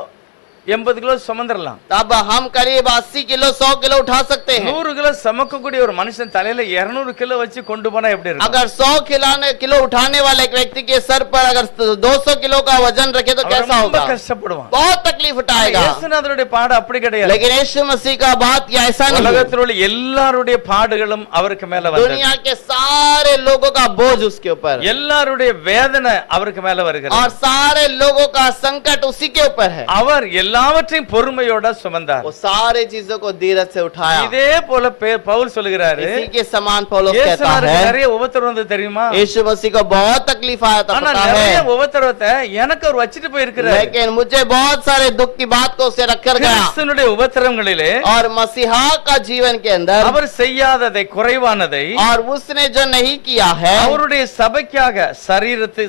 80 கிலோ சுமந்துடலாம். तब हम करीब 80 किलो 100 किलो उठा सकते हैं. 100 கிலோ சுமக்கக்கூடிய ஒரு மனுஷன் தலையில 200 கிலோ வச்சு கொண்டு போனா எப்படி இருக்கும்? अगर 100 किलो उठाने वाले एक व्यक्ति के सर पर अगर 200 किलो का वजन रखे तो कैसा ரொம்ப होगा? கஷ்டப்படுவான். बहुत तकलीफ उठाएगा. இயேசுநாதருடைய பாடு அப்படி கிடையாது. लेकिन यीशु मसीह का बात ये ऐसा नहीं. உலகத்தில் உள்ள எல்லாருடைய பாடுகளும் அவருக்கு மேல வந்தது. दुनिया के सारे लोगों का बोझ उसके ऊपर. எல்லாருடைய வேதனை அவருக்கு மேல வருகிறது. और सारे लोगों का संकट उसी के ऊपर है. அவர் எல்லா எல்லாவற்றையும் பொறுமையோட சுமந்தார். वो सारे चीजों को धीरज से उठाया। இதே போல பவுல் சொல்லுகிறாரு, इसी के समान पौलुस कहता இயேசுநாதருக்கு है, நிறைய உபத்திரவம் வந்தது தெரியுமா? यीशु मसीह को बहुत तकलीफ आया था, ஆனா पता நிறைய है, உபத்திரவத்தை எனக்கு அவர் வச்சிட்டு போயிருக்கிறார். लेकिन मुझे बहुत सारे दुख की बात को उसे रखकर गया। கிறிஸ்துவினுடைய உபத்திரவங்களிலே और मसीहा का जीवन के अंदर அவர் செய்யாததை குறைவானதை और उसने जो नहीं किया है அவருடைய சபைக்காக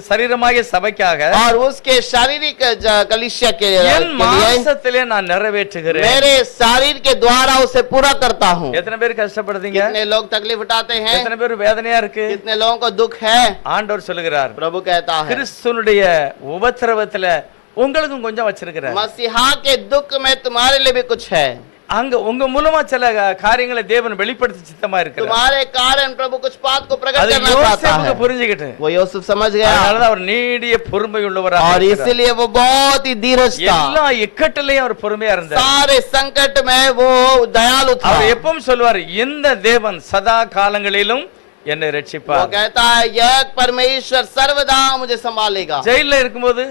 சரீரமாகிய சபைக்காக और उसके शारीरिक कलीसिया के என் लिए மாம்சத்திலே நான் நிறைவேற்றுகிறேன். मेरे शरीर के द्वारा उसे पूरा करता हूँ। எத்தனை பேர் கஷ்டப்படுறீங்க? कितने लोग तकलीफ उठाते हैं, எத்தனை பேர் வேதனையா இருக்கு? कितने लोगों को दुख है। ஆண்டவர் சொல்லுகிறார், प्रभु कहता है, கிறிஸ்துனுடைய உபத்திரவத்துல உங்களுக்கும் கொஞ்சம் வச்சிருக்கிறார். मसीहा के दुख में तुम्हारे लिए भी कुछ है। அங்க உங்க மூலமா சில காரியங்களை தேவன் வெளிப்படுத்த சித்தமா இருக்கிறார். तुम्हारे कारण प्रभु कुछ बात को प्रकट அது करना चाहता யோசேப்புக்கு है। புரிஞ்சுக்கிட்டு वो यूसुफ समझ गया அதனாலதான் அவர் நீடிய பொறுமை உள்ளவராக और இருக்கிறார். इसलिए वो बहुत ही धीरज था। எல்லா இக்கட்டிலையும் அவர் பொறுமையா இருந்தார். सारे संकट में वो दयालु था। அவர் எப்பவும் சொல்வார், இந்த தேவன் சதா காலங்களிலும் என்னை वो ரட்சிப்பார். कहता है, यह परमेश्वर सर्वदा मुझे संभालेगा। ஜெயில இருக்கும்போது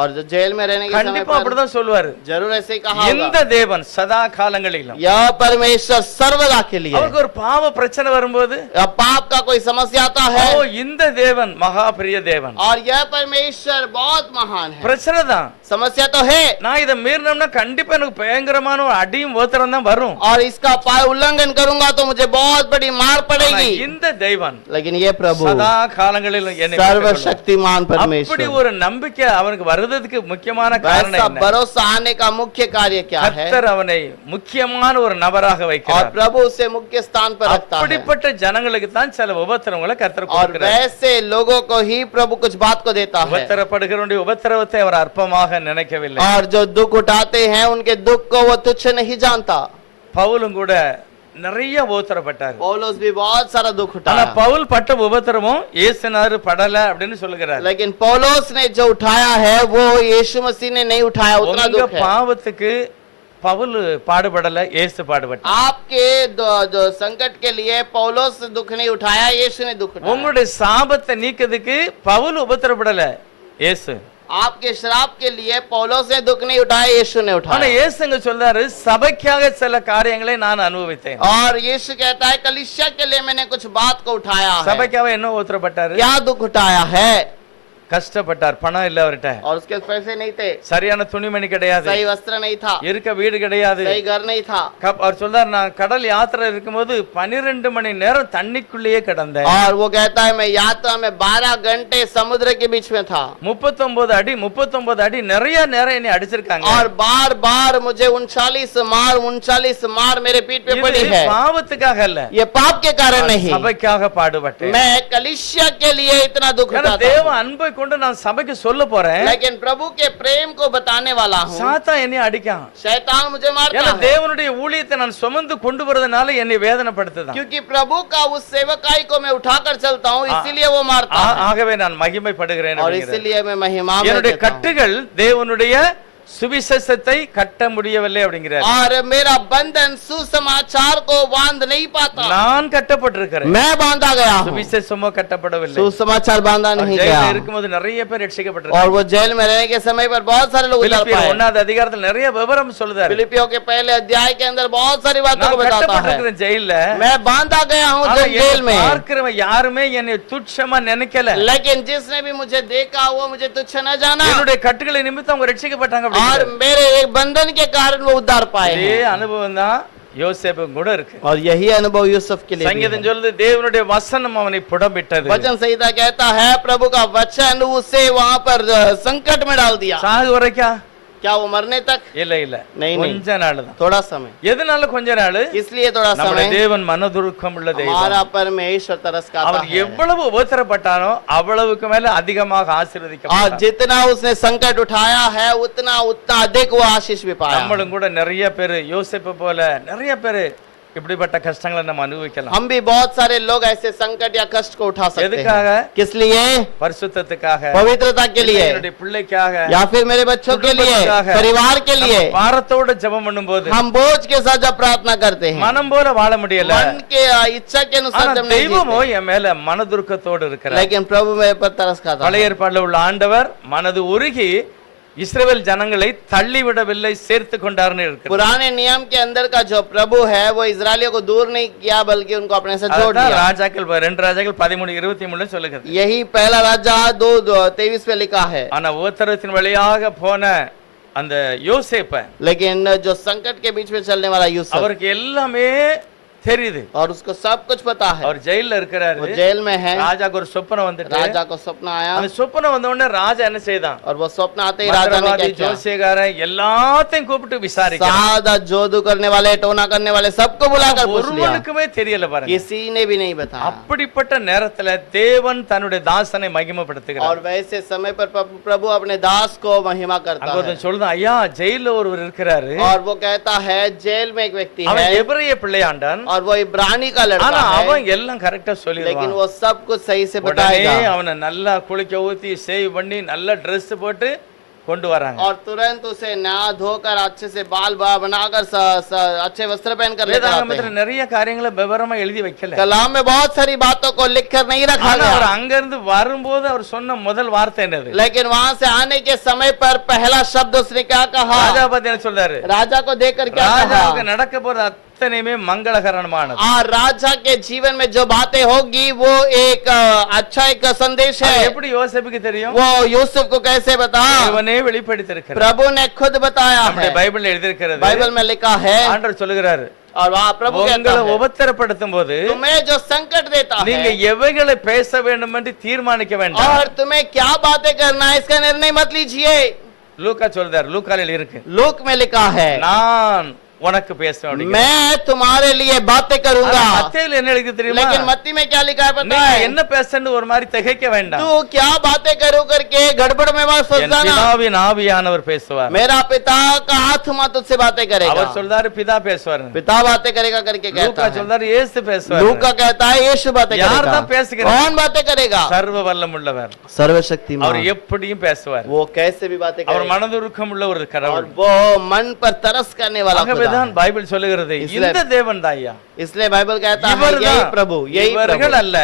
और जो जेल में रहने के समय கண்டிப்பா पर அப்படிதான் சொல்வாரு, जरूर ऐसे ही कहा இந்த होगा, தேவன் சதா காலங்களிலும். यह परमेश्वर सर्वदा के लिए। அவருக்கு ஒரு பாவ பிரச்சனை வரும்போது, अब पाप का कोई समस्या आता है ஓ இந்த தேவன் மகா பெரிய தேவன், और यह परमेश्वर बहुत महान है। பிரச்சனை தான். समस्या तो है நான் இதை மீறினோம்னா கண்டிப்பா எனக்கு பயங்கரமான ஒரு அடியும் ஓத்திரம் தான் வரும். और इसका उल्लंघन करूंगा तो मुझे बहुत बड़ी मार ஆனா पड़ेगी। இந்த தேவன் लेकिन ये प्रभु சதா காலங்களிலும் என்னை மீட்டுக் கொள்வார். सर्वशक्तिमान அப்படி परमेश्वर, ஒரு நம்பிக்கை அவனுக்கு வருவதற்கு முக்கியமான वैसा காரணம் என்ன? भरोसा आने का मुख्य कार्य क्या है? கர்த்தர் அவனை முக்கியமான ஒரு நபராக और வைக்கிறார். प्रभु उसे मुख्य स्थान पर रखता है। அப்படிப்பட்ட ஜனங்களுக்கு தான் சில உபத்திரவங்களை கர்த்தர் और கொடுக்கிறார். वैसे लोगों को ही प्रभु कुछ बात को देता है। உபத்திரப்படுகிறவனுடைய உபத்திரவத்தை அவர் அற்பமாக நினைக்கவில்லை. और जो दुख उठाते हैं उनके दुख को वो तुच्छ नहीं जानता। பவுலும் கூட நிறைய உபத்திரப்பட்டார். पौलुस भी बहुत सारा दुख ஆனா उठाया, பவுல் பட்ட உபத்திரமும் இயேசுநாதர் படல அப்படின்னு சொல்லுகிறார். लेकिन पौलुस ने जो उठाया है वो यीशु मसीह ने नहीं उठाया, उतना உங்க दुख है। பாவத்துக்கு பவுல் பாடுபடல, இயேசு பாடுபட்டார். आपके जो संकट के लिए पौलुस दुख नहीं उठाया, यीशु ने दुख उठाया। உங்களுடைய சாபத்தை நீக்கிறதுக்கு பவுல் உபத்திரப்படல, இயேசு. आपके श्राप के लिए पौलुस ने दुख नहीं उठाया, यीशु ने ஆனா उठाया। இயேசுங்க சொல்றாரு, சபைக்காக சில காரியங்களை நான் அனுபவித்தேன். और यीशु कहता है, कलीसिया के लिए मैंने कुछ बात को उठाया है। சபைக்காக என்ன உபத்திரப்பட்டாரு? क्या दुख उठाया है? கஷ்டப்பட்டார். பணம் இல்ல அவர்கிட்ட, और उसके पैसे नहीं थे, சரியான துணிமணி கிடையாது, सही वस्त्र नहीं था, இருக்க வீடு கிடையாது. सही घर नहीं था। அவர் சொல்றாரு, நான் கடல் யாத்திரை இருக்கும்போது 12 மணி நேரம் தண்ணிக்குள்ளேயே கிடந்தேன். और वो कहता है, मैं यात्रा में 12 घंटे समुद्र के बीच में था 39 அடி நிறைய நேரம் என்னை அடிச்சிருக்காங்க. और बार बार मुझे 39 मार मेरे पीठ पे पड़ी இது है। பாவத்துக்காக அல்ல, ये पाप के कारण नहीं, சபைக்காக பாடுபட்டேன். मैं कलीसिया के लिए इतना दुख ஏன்னா उठाता தேவ हूं। அன்பை கொண்டு நான் சபைக்கு சொல்ல போறேன், लेकिन प्रभु के प्रेम को बताने वाला हूँ, சாத்தான் என்னை அடிக்கான். शैतान मुझे मारता ஏன்னா है, தேவனுடைய ஊழியத்தை நான் சுமந்து கொண்டு வரதுனால என்னை வேதனைப்படுத்துதான். क्योंकि प्रभु का उस सेवकाई को मैं उठाकर चलता हूँ, इसीलिए वो मारता है ஆகவே நான் மகிமைப்படுகிறேன் और அப்படிங்கிறார். इसीलिए मैं महिमा में என்னுடைய देता हूं। கட்டுகள் தேவனுடைய சுவிசேஷத்தை கட்ட முடியவில்லை அப்படிங்கிறார். और मेरा बंधन सुसमाचार को बांध नहीं पाता, நான் கட்டப்பட்டிருக்கிறேன், मैं बांधा गया हूँ, சுவிசேஷமோ கட்டப்படவில்லை. सुसमाचार बांधा नहीं गया। ஜெயில இருக்கும்போது நிறைய பேர் और ரட்சிக்கப்பட்டிருக்காங்க. वो जेल में रहने के समय पर बहुत सारे लोग उतार பிலிப்பியர் पाए। 1வது அதிகாரத்தில் நிறைய விவரம் சொல்லுதாரு. फिलिपियों के पहले अध्याय के अंदर बहुत सारी बातों को நான் बताता है। கட்டப்பட்டிருக்கிறேன் ஜெயில, मैं बांधा गया हूँ ஆனா जेल என்னை में, பார்க்கிறவன் யாருமே என்னை துச்சமா நினைக்கல. लेकिन जिसने भी मुझे देखा वो मुझे तुच्छ न जाना, என்னுடைய கட்டுகளை நிமித்தம் அவங்க ரட்சிக்கப்பட்டாங்க और அப்படிங்கிறார். मेरे एक बंधन के कारण वो उद्धार पाए இதே हैं। அனுபவம் தான் யோசேப்புக்கு கூட இருக்கு. और यही अनुभव यूसुफ के लिए भी சங்கீதம் है। சொல்லுது, தேவனுடைய வசனம் அவனை புடமிட்டது. वचन संहिता कहता है, प्रभु का वचन उसे वहां पर संकट में डाल दिया। சாகு வரைக்கா? क्या वो मरने तक? இல்ல இல்ல, नहीं, கொஞ்ச நாள் தான். थोड़ा समय। எதனால கொஞ்ச நாள்? इसलिए थोड़ा நம்முடைய समय। தேவன் மனதுருக்கம் உள்ள தெய்வம். हमारा परमेश्वर तरस खाता அவர் है, எவ்வளவு உபத்திரப்பட்டானோ அவ்வளவுக்கு மேல அதிகமாக और ஆசீர்வதிக்கப்பட்டார். जितना उसने संकट उठाया है उतना अधिक वो आशीष भी पाया। நம்மளும் கூட நிறைய பேரு யோசேப்பு போல நிறைய பேரு இப்படிப்பட்ட கஷ்டங்களை நம்ம அனுபவிக்கலாம். हम भी बहुत सारे लोग ऐसे संकट या कष्ट को उठा सकते எதுக்காக? हैं। किस लिए? பரிசுத்தத்துக்காக, पवित्रता के लिए, என்னுடைய பிள்ளைக்காக, या फिर मेरे बच्चों के लिए, குடும்பத்துக்காக, परिवार के लिए। நம்ம பாரத்தோட ஜெபம் பண்ணும்போது हम बोझ के साथ जब प्रार्थना करते हैं, மனம் போல வாழ முடியல. मन के इच्छा के अनुसार ஆனா जब नहीं தெய்வமோ जीते, என் மேல மனதுருக்கத்தோடு இருக்கிறார். लेकिन प्रभु मेरे पर तरस खाता है। பழைய ஏற்பாடுல உள்ள ஆண்டவர் மனது உருகி இஸ்ரவேல் ஜனங்களை தள்ளிவிடவில்லை, சேர்த்து கொண்டார்னு இருக்கிறது. पुराने नियम के अंदर का जो प्रभु है वो इजरायलियों को दूर नहीं किया बल्कि उनको अपने से जोड़ அதான் दिया। ராஜாக்கள் 2 ராஜாக்கள் 13:23 சொல்லுகிறது. यही पहला राजा 2:23 पे लिखा है। ஆனா உபத்திரவத்தின் வழியாக போன அந்த யோசேப்ப, लेकिन जो संकट के बीच में चलने वाला यूसुफ, அவருக்கு எல்லாமே தெரியுது. और उसको सब कुछ पता है। அவர் ஜெயில்ல இருக்கிறாரு. वो जेल में है। ராஜாக்கு ஒரு சொப்பனம் வந்துட்டு, राजा को सपना आया அந்த சொப்பனம் வந்த உடனே ராஜா என்ன செய்தான்? और वो स्वप्न आते ही राजा ने क्या किया? ஜோசியக்காரன் எல்லாத்தையும் கூப்பிட்டு விசாரிக்கிறான். सादा जोदू करने वाले, टोना करने वाले सबको बुलाकर पूछ लिया। ஒருவனுக்குமே தெரியல பாருங்க. किसी ने भी नहीं बताया। அப்படிப்பட்ட நேரத்துல தேவன் தன்னுடைய தாசனை மகிமைப்படுத்துகிறார். और वैसे समय पर प्रभु अपने दास को महिमा करता அங்க है। ஒருத்தன் சொல்லுதான், ஐயா ஜெயில்ல ஒருவர் இருக்கிறாரு, और वो कहता है जेल में एक व्यक्ति அவன் है எபிரேய பிள்ளையாண்டான், और वो इब्रानी का लड़का ஆனா है, அவன் எல்லாம் கரெக்டா लेकिन சொல்லிடுவான். वो सब कुछ सही से உடனே बताएगा। அவனை நல்லா குளிக்க ஊத்தி சேவ் பண்ணி நல்ல Dress போட்டு கொண்டு வராங்க. और तुरंत उसे नहा धोकर अच्छे से बाल बनाकर अच्छे वस्त्र पहनकर लेकर आते வேதாகமத்துல हैं। நிறைய காரியங்களை விவரமா எழுதி வைக்கல. कलाम में बहुत सारी बातों को लिखकर नहीं रखा ஆனா அவர் गया, அங்க இருந்து வரும்போது அவர் சொன்ன முதல் வார்த்தை என்னது? लेकिन वहां से आने के समय पर पहला शब्द उसने क्या कहा? ராஜா பத்தி என்ன சொல்றாரு? राजा को देखकर क्या ராஜாவுக்கு कहा? நடக்க போற அத்தனையுமே மங்களகரமானது. और राजा के जीवन में जो बातें होगी वो एक अच्छा एक संदेश அது है। எப்படி யோசேப்புக்கு தெரியும்? वो यूसुफ को कैसे बता? தேவனே வெளிப்படுத்தியிருக்கிறார். प्रभु ने खुद बताया நம்முடைய है। பைபிள்ல எழுதியிருக்கிறது. बाइबल में लिखा है, ஆண்டவர் சொல்லுகிறாரு, और वहाँ प्रभु कहता உங்களை है, உபத்திரப்படுத்தும் போது तुम्हें जो संकट देता நீங்க है எவைகளை பேச வேண்டும் என்று தீர்மானிக்க வேண்டாம். और तुम्हें क्या बातें करना है इसका निर्णय मत लीजिए। லூக்கா சொல்றாரு, லூக்கால இருக்கு, लूक में लिखा है, நான் உனக்கு பேசுவேன். मैं तुम्हारे लिए बातें करूंगा। மத்தேயுல என்ன எழுதி தெரியுமா? लेकिन मत्ती में क्या लिखा है पता நீங்க है? என்ன பேசன்னு ஒரு மாதிரி திகைக்க வேண்டாம். तू क्या बातें करो करके गड़बड़ में मत सोच என் जाना। பிதாவின் ஆவியானவர் பேசுவார். मेरा पिता का आत्मा तुझसे बातें करेगा। அவர் சொல்றாரு பிதா பேசுவார். पिता बातें करेगा करके कहता லூக்கா है। சொல்றாரு இயேசு பேசுவார். लूका कहता है यीशु बातें யார் करेगा। தான் பேசுகிறார்? कौन बातें करेगा? சர்வ வல்லமுள்ளவர். அவர் सर्वशक्तिमान। எப்படியும் பேசுவார். वो कैसे भी बातें அவர் करेगा। மனதுருக்கம் உள்ள ஒரு और கடவுள். वो मन पर तरस करने वाला खुदा ஆகவேதான் है। பைபிள் சொல்லுகிறது, இந்த தேவன் தான் ஐயா. इसलिए बाइबल कहता है இவர்தான். यही प्रभु, यही இவர்கள் प्रभु, அல்ல,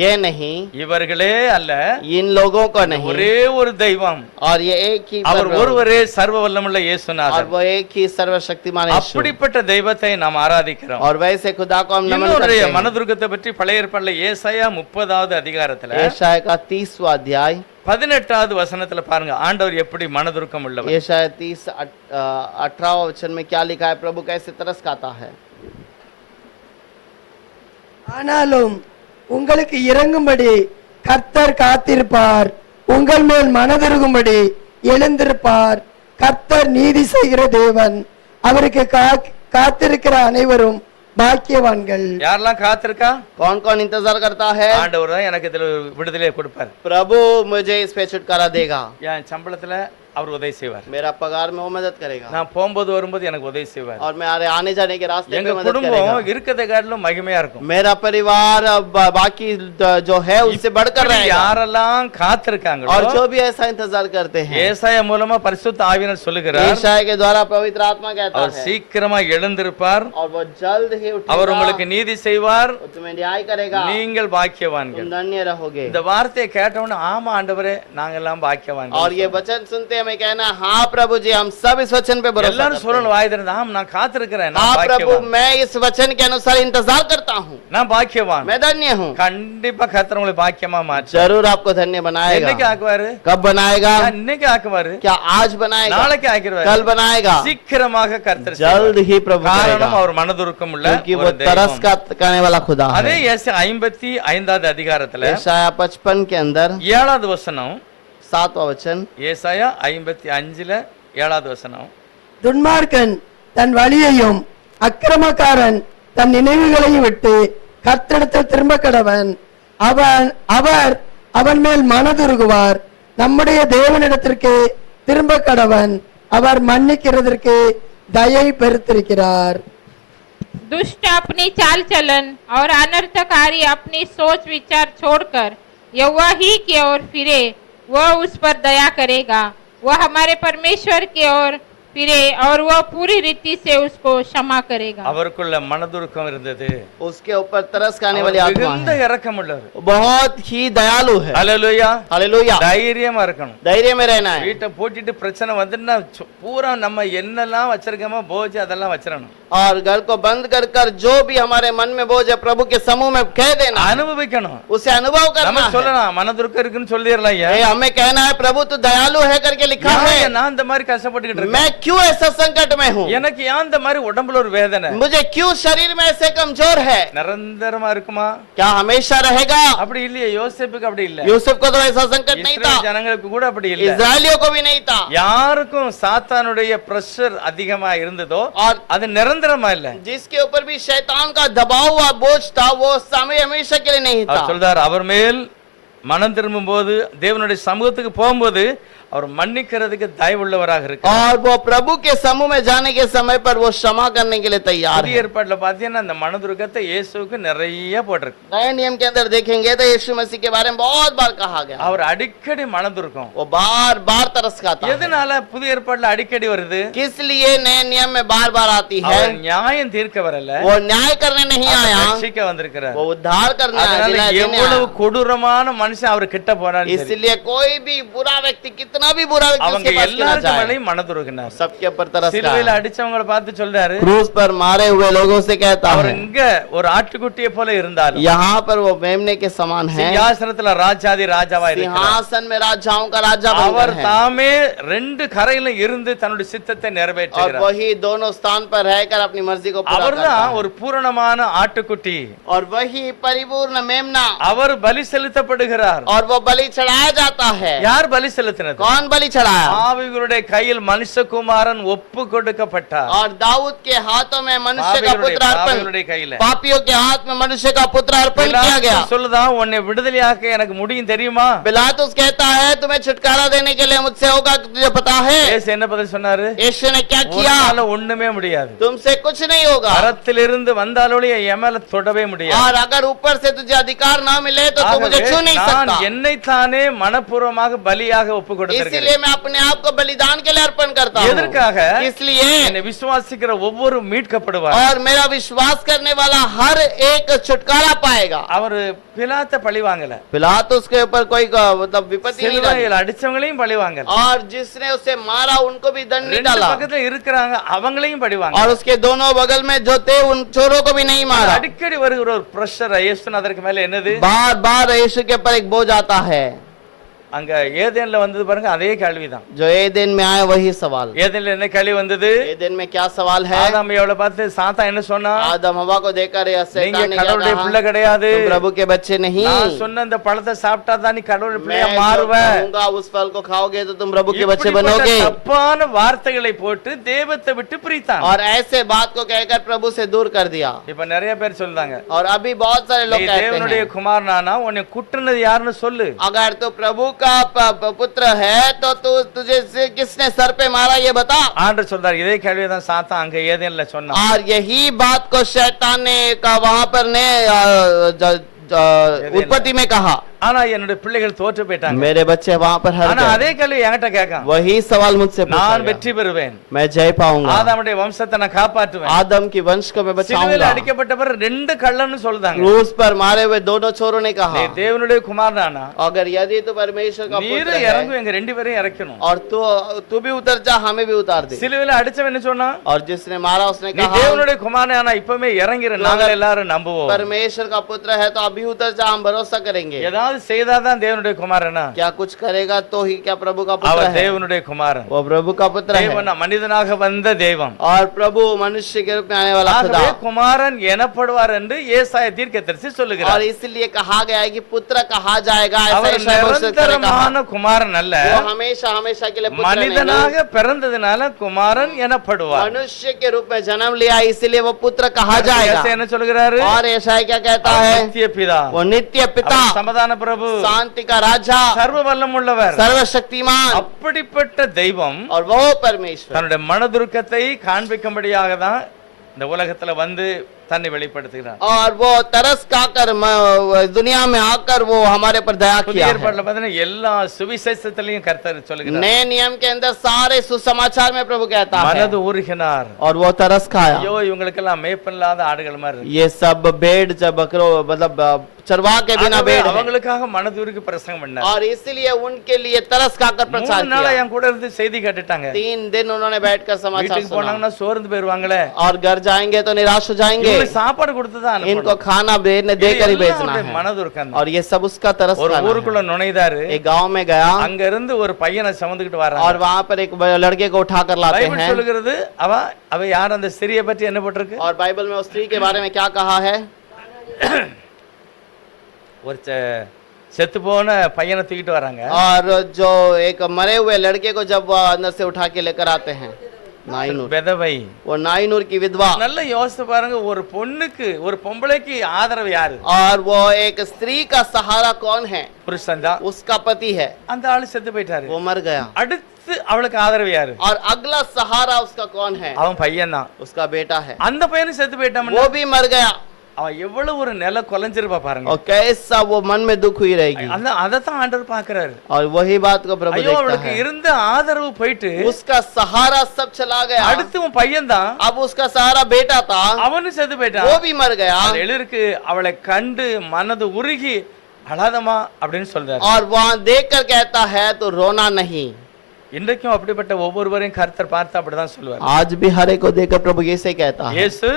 ये नहीं, இவர்களே அல்ல, इन लोगों को नहीं, ஒரே ஒரு தெய்வம், और ये एक ही அவர் प्रभु, ஒருவரே சர்வ வல்லமுள்ள और இயேசுநாதர். वो एक ही सर्वशक्तिमान यीशु। அப்படிப்பட்ட தெய்வத்தை நாம் ஆராதிக்கிறோம். और वैसे खुदा को हम नमन இன்னொரு करते हैं। மனதுருக்கத்தை பற்றி பழைய ஏற்பாட்டுல ஏசாயா 30வது அதிகாரத்துல यशायाह का 30वां अध्याय 18வது வசனத்துல பாருங்க, ஆண்டவர் எப்படி மனதுருக்கம் உள்ளவர். यशायाह 30 18वां वचन में क्या लिखा है? प्रभु कैसे तरस खाता है। ஆனாலும் உங்களுக்கு இறங்கும்படி கர்த்தர் காத்திருப்பார், உங்கள் மேல் மனதிருகும்படி எழுந்திருப்பார். கர்த்தர் நீதி செய்கிற தேவன், அவருக்கு காத்திருக்கிற அனைவரும் பாக்கியவான்கள். யாரெல்லாம் காத்திருக்கா? कौन कौन इंतजार करता है? ஆண்டவர் தான் எனக்கு இதுல விடுதலை கொடுப்பார். प्रभु मुझे इस पे छुटकारा देगा। என் சம்பளத்துல அவர் உதவி செய்வார். मेरा पगार में वो मदद करेगा, நான் போகும்போது வரும்போது எனக்கு உதவி செய்வார். और मेरे आने जाने के रास्ते எங்க पे मदद குடும்பம் करेगा। இருக்கிறதை காட்டிலும் மகிமையா இருக்கும். मेरा परिवार बाकी जो है उससे बढ़कर இப்படி रहेगा। யாரெல்லாம் காத்திருக்காங்களோ, और जो भी ऐसा इंतजार करते हैं, ஏசாயா மூலமா பரிசுத்த ஆவியானவர் சொல்லுகிறார், यशायाह के द्वारा पवित्र आत्मा कहता அவர் है, சீக்கிரமா எழுந்திருப்பார், और वो जल्द ही அவர் उठेगा, உங்களுக்கு நீதி செய்வார், वो तुम्हें न्याय करेगा, நீங்கள் பாக்கியவான்கள். तुम धन्य रहोगे। இந்த வார்த்தையை கேட்டவுடனே ஆமா ஆண்டவரே நாங்கெல்லாம் பாக்கியவான்கள். और ये वचन सुनते हमें कहना, हाँ प्रभु जी हम सब इस वचन पे भरोसा எல்லாரும் करते சொல்லணும் हैं। வாய் திறந்து, ஆம் நான் காத்திருக்கிறேன், நான் हाँ प्रभु பாக்கியவான், मैं इस वचन के अनुसार इंतजार करता हूँ, நான் பாக்கியவான். मैं धन्य हूँ। கண்டிப்பா கர்த்தர் உங்களை பாக்கியமா மாற்று. जरूर आपको धन्य बनाएगा। என்னைக்கு ஆக்குவாரு? कब बनाएगा? இன்னைக்கு ஆக்குவாரு, क्या आज बनाएगा? நாளைக்கு ஆக்கிடுவாரு, कल बनाएगा, சீக்கிரமாக கர்த்தர் जल्द செய்வார். ही प्रभु காரணம் करेगा, அவர் மனதுருக்கம் உள்ள क्योंकि वो ஒரு तरस தெய்வம். करने वाला खुदा அதே है। ஏசாயா 55வது அதிகாரத்துல यशायाह 55 के अंदर 7வது வசனம், 7वां वचन, ஏசாயா 55ல 7வது வசனம், துன்மார்க்கன் தன் வழியையும் அக்கிரமக்காரன் தன் நினைவுகளையும் விட்டு கர்த்தரிடத்தில் திரும்ப கடவன், அவர் அவன் மேல் மனதுருகுவார். நம்முடைய தேவனிடத்திற்கு திரும்ப கடவன், அவர் மன்னிக்கிறதற்கு தயை பெருத்திருக்கிறார். दुष्ट अपनी चाल चलन और अनर्थकारी अपनी सोच विचार छोड़कर यहोवा ही की ओर फिरे, वह उस पर दया करेगा। वह हमारे परमेश्वर की ओर फिरे और वह पूरी रीति से उसको क्षमा करेगा। அவருக்குள்ள மனதுருக்கம் இருந்தது. उसके ऊपर तरस खाने वाली அவர் आत्मा மிகுந்த है, இரக்கமுள்ளவர். बहुत ही दयालु है। ஹalleluya. हालेलुया। தைரியமா இருக்கணும். धैर्य में रहना है। வீட்டை பூட்டிட்டு பிரச்சனை வந்துன்னா பூரா நம்ம என்னெல்லாம் வச்சிருக்கோமோ போஜ் அதெல்லாம் வச்சிரணும். और घर को बंद कर कर जो भी हमारे मन में बोझ है प्रभु के समूह में कह देना, அனுபவிக்கணும். उसे अनुभव करना நம்ம है। சொல்லலாம் மனதுருக்கம் இருக்குன்னு சொல்லிடலாம். ஐயா ए, हमें कहना है प्रभु तू दयालु है करके लिखा है, நான் இந்த மாதிரி கஷ்டப்பட்டுக்கிட்டு இருக்கேன், मैं क्यों ऐसा संकट में हूँ, எனக்கு ஏன் இந்த மாதிரி உடம்புல ஒரு வேதனை, मुझे क्यों शरीर में ऐसे कमजोर है, நிரந்தரமா இருக்குமா? क्या हमेशा रहेगा? அப்படி இல்லையே. யோசேப்புக்கு அப்படி இல்ல. यूसुफ को तो ऐसा संकट नहीं था, இஸ்ரவேல் ஜனங்களுக்கு கூட அப்படி இல்ல. इजरायलियों को भी नहीं था। யாருக்கும் சாத்தானுடைய பிரஷர் அதிகமா இருந்ததோ और அது நிரந்தரமா இல்ல. जिसके ऊपर भी शैतान का दबाव हुआ बोझ था वो समय हमेशा के लिए नहीं था। அவர் சொல்றார், அவர் மேல் மனம் திரும்பும் போது தேவனுடைய சமூகத்துக்கு போகும்போது அவர் மன்னிக்கிறதுக்கு தயவுள்ளவராக இருக்கிறார். और वो प्रभु के समूह में जाने के समय पर वो क्षमा करने के लिए तैयार புதிய है। ஏற்பாட்டுல பாத்தீங்கன்னா அந்த மனதுருக்கத்தை இயேசுவுக்கு நிறைய போட்டிருக்கு. नए नियम के अंदर देखेंगे तो यीशु मसीह के बारे में बहुत बार कहा गया, அவர் अடிக்கடி மனதுருக்கம். वो बार बार तरस खाता है। எதனால புதிய ஏற்பாட்டுல அடிக்கடி வருது? किस लिए नए नियम में बार बार आती है? அவர் நியாயம் தீர்க்க வரல, वो न्याय करने नहीं அவர் आया, ரட்சிக்க வந்திருக்கிறார். वो उद्धार करने आया, அதனால दिलाने எவ்வளவு आया। கொடூரமான மனுஷன் அவர் கிட்ட போனாலும் சரி, इसलिए कोई भी बुरा व्यक्ति, कितना भी बुरा व्यक्ति அவங்க उसके पास क्यों ना எல்லாருக்கும் जाए, மேலயும் மனதுருகினார். सबके ऊपर तरस சிலுவையில खाया। அடிச்சவங்கள பார்த்து சொல்றாரு, क्रूस पर मारे हुए लोगों से कहता அவர் है, இங்க ஒரு ஆட்டுக்குட்டியை போல இருந்தாலும் यहाँ पर वो मेमने के समान है, சிங்காசனத்துல ராஜாதி ராஜாவா இருக்கிறார். सिंहासन में राजाओं का राजा அவர் बनकर है, தாமே ரெண்டு கரையிலும் இருந்து தன்னுடைய சித்தத்தை और நிறைவேற்றுகிறார். वही दोनों स्थान पर रहकर अपनी मर्जी को पूरा करता அவர்தான் है। ஒரு பூரணமான ஆட்டுக்குட்டி. और वही परिपूर्ण मेमना, அவர் பலி செலுத்தப்படுகிறார். और वो बलि चढ़ाया जाता है। யார் பலி செலுத்தினது? कौन बलि चढ़ाया? பாவிகளுடைய கையில் மனுஷகுமாரன் ஒப்பு கொடுக்கப்பட்டார். और दाऊद के हाथों में मनुष्य का पुत्र अर्पण, பாவிகளுடைய கையில पापियों के हाथ में मनुष्य का पुत्र अर्पण किया गया। சொல்லுதான், உன்னை விடுதலையாக்க எனக்கு முடியும் தெரியுமா? पिलातुस कहता है तुम्हें छुटकारा देने के लिए मुझसे होगा, तुझे पता है? இயேசு என்ன பதில் சொன்னாரு? यीशु ने क्या किया? உன்னால ஒண்ணுமே முடியாது. तुमसे कुछ नहीं होगा, கரத்திலிருந்து வந்தாலொழிய என் மேல தொடவே முடியாது. और अगर ऊपर से तुझे अधिकार ना मिले तो तू मुझे छू नहीं நான் सकता। என்னைத்தானே மனப்பூர்வமாக பலியாக ஒப்பு கொடுத்திருக்கிறேன். इसलिए मैं अपने आप को बलिदान के लिए अर्पण करता हूँ। எதற்காக? इसलिए என்னை விசுவாசிக்கிற ஒவ்வொரு மீட்கப்படுவார். और मेरा विश्वास करने वाला हर एक छुटकारा पाएगा। அவர் பிலாத்த பழி வாங்கல, पिलातुस के ऊपर कोई मतलब विपत्ति नहीं डाली, சிலுவையில் அடிச்சவங்களையும் பழி வாங்கல, और जिसने उसे मारा उनको भी दंड नहीं ரெண்டு डाला, பக்கத்துல இருக்கிறாங்க அவங்களையும் பழி வாங்க. और उसके दोनों बगल में जो थे उन चोरों को भी नहीं मारा। அடிக்கடி வருகிற ஒரு பிரஷர் இயேசுன்னு அதற்கு மேல என்னது? बार बार यीशु के ऊपर एक बोझ आता है। அங்க ஏதேன்ல வந்தது பாருங்க, அதே கேள்விதான். जो एदेन में आए वही सवाल। ஏதேன்ல என்ன கேள்வி வந்தது? एदेन में क्या सवाल है? ஆதாம் ஏவளை பார்த்து சாத்தான் என்ன சொன்னா? आदम हवा को देखकर நீங்க शैतान ने क्या கடவுளுடைய कहा? பிள்ளை கிடையாது, तुम प्रभु के बच्चे नहीं, நான் சொன்ன இந்த பழத்தை சாப்பிட்டா தான் நீ கடவுளுடைய मैं பிள்ளையா जो மாறுவ. कहूंगा उस फल को खाओगे तो तुम प्रभु के बच्चे இப்படிப்பட்ட बनोगे। தப்பான வார்த்தைகளை போட்டு தேவத்தை விட்டு பிரித்தான். और ऐसे बात को कहकर प्रभु से दूर कर दिया। இப்ப நிறைய பேர் சொல்றாங்க, और अभी बहुत सारे लोग நீ कहते தேவனுடைய हैं குமாரனானா உன்னை குட்டுனது யாருன்னு சொல்லு. अगर तो प्रभु का पुत्र है तो तुझे किसने सर पे मारा ये बता। ஆண்டவர் சொல்றார், இதே கேள்வியை தான் சாத்தான் அங்க ஏதேன்ல சொன்னான். और यही बात को शैतान ने का वहां पर ने उत्पत्ति में कहा, ஆனா என்னுடைய பிள்ளைகள் தோற்று போயிட்டாங்க. मेरे बच्चे वहां पर हर ஆனா गए। அதே கேள்வி என்கிட்ட கேட்கான், वही सवाल मुझसे पूछा நான் गया। வெற்றி பெறுவேன், मैं जय पाऊंगा, ஆதாமுடைய வம்சத்தை நான் காப்பாற்றுவேன். आदम की वंश को मैं சிலுவையில் बचाऊंगा। அடிக்கப்பட்டவர் ரெண்டு கள்ளன்னு சொல்றாங்க. क्रूस पर मारे हुए दोनों चोरों ने நீ कहा, தேவனுடைய குமாரனானா अगर यदि तू परमेश्वर का நீரு पुत्र है இறங்கும், எங்க ரெண்டு பேரையும் இறக்கணும். और तू भी उतर जा, हमें भी उतार दे। சிலுவையில் அடிச்சவன் என்ன சொன்னா? और जिसने मारा उसने நீ कहा, தேவனுடைய குமாரனானா இப்பவே இறங்கிற, நாங்கள் எல்லாரும் நம்புவோம். परमेश्वर का पुत्र है तो अभी उतर जा, हम भरोसा करेंगे। ஏதாவது செய்தாதான் தேவனுடைய குமாரனா? क्या कुछ करेगा तो ही क्या प्रभु का पुत्र அவர் है? தேவனுடைய குமாரன். वो प्रभु का पुत्र है। தேவன் மனிதனாக வந்த தெய்வம். और प्रभु मनुष्य के रूप में आने वाला खुदा। ஆகவே குமாரன் எனப்படுவார் என்று ஏசாயா தீர்க்கதரிசி और சொல்லுகிறார். इसलिए कहा गया है कि पुत्र कहा जाएगा, ऐसा அவர் यशायाह भविष्यवक्ता ने कहा। நிரந்தரமான குமாரன் அல்ல, वो हमेशा हमेशा के लिए पुत्र नहीं, மனிதனாக பிறந்ததுனால குமாரன் எனப்படுவார். मनुष्य के रूप में जन्म लिया, इसलिए वो पुत्र कहा जाएगा। ஏசாயா என்ன சொல்கிறாரு? और यशायाह क्या कहता है? நித்திய பிதா, वो नित्य पिता, அவர் சமாதான பிரபு, शांति का राजा, சர்வ வல்லமுள்ளவர். सर्वशक्तिमान, அப்படிப்பட்ட தெய்வம் और वो परमेश्वर தன்னுடைய மனதுருக்கத்தை காண்பிக்கும்படியாக தான் இந்த உலகத்துல வந்து தன்னை வெளிப்படுத்துகிறார். और वो तरस खाकर दुनिया में आकर वो हमारे पर दया புதிய किया है। ஏற்பாட்டுல பார்த்தீங்கன்னா எல்லா சுவிசேஷத்திலையும் கர்த்தர் சொல்லுகிறார், नए नियम के अंदर सारे सुसमाचार में प्रभु कहता है மனது உருகினார். और वो तरस खाया। ஐயோ இவங்களுக்கெல்லாம் மேய்ப்பனில்லாத ஆடுகள் மாதிரி இருக்கு. ये सब भेड़ जब बकरो मतलब चरवा के बिना ஆகவே भेड़ है। அவங்களுக்காக மனது உருகி பிரசங்கம் பண்ணார். और इसलिए उनके लिए तरस खाकर प्रचार 3 நாளா किया। என் கூட இருந்து செய்தி கேட்டுட்டாங்க. 3 दिन उन्होंने बैठकर समाचार வீட்டுக்கு सुना। போனாங்கன்னா சோர்ந்து போயிருவாங்களே, और घर जाएंगे तो निराश हो जाएंगे। இவங்களுக்கு சாப்பாடு கொடுத்து தான் इनको அனுப்பணும். खाना देकर ही भेजना है। மனது உருக்கம். और ये सब उसका तरस ஒரு खाना ஊருக்குள்ள நுழைந்தாரு, है। एक गांव में गया அங்க இருந்து ஒரு பையனை சுமந்துக்கிட்டு வராங்க. और वहां पर एक लड़के को उठाकर लाते பைபிள் हैं। சொல்லுகிறது அவ யார், அந்த ஸ்திரியை பற்றி என்ன போட்டிருக்கு? और बाइबल में उस स्त्री के बारे में क्या कहा है? ஒரு செத்து போன பையனை தூக்கிட்டு வராங்க. और जो एक मरे हुए लड़के को जब वो अंदर से उठा के लेकर आते हैं, नाइनूर, விதவை. वो नाइनूर की विधवा। நல்ல யோசித்து பாருங்க, ஒரு பொண்ணுக்கு ஒரு பொம்பளைக்கு ஆதரவு யாரு? और वो एक स्त्री का सहारा कौन है? புருஷன் தான். उसका पति है। அந்த ஆளு செத்து போயிட்டாரு. वो मर गया। அடுத்து அவளுக்கு ஆதரவு யாரு? और अगला सहारा उसका कौन है? அவன் பையன் தான். उसका बेटा है। அந்த பையனும் செத்து போயிட்டான். वो भी मर गया। அவன் எவ்வளவு ஒரு நில கொலைஞ்சிருப்பா பாருங்க. और कैसा वो मन में दुख हुई रहेगी। அந்த அதத்தான் ஆண்டவர் பாக்குறாரு. और वही बात को प्रभु ஐயோ देखता அவளுக்கு है। இருந்த ஆதரவு போயிட்டு उसका सहारा सब चला गया। அடுத்து உன் பையன் தான். अब उसका सहारा बेटा था, அவனும் செத்து போயிட்டான். वो भी मर गया। எழுருக்கு அவளை கண்டு மனது உருகி அழாதமா அப்படின்னு சொல்றாரு. और वहां देखकर कहता है तो रोना नहीं। இன்றைக்கும் அப்படிப்பட்ட ஒவ்வொருவரையும் கர்த்தர் பார்த்து அப்படிதான் சொல்லுவார். आज भी हर एक को देखकर प्रभु ये से कहता है। இயேசு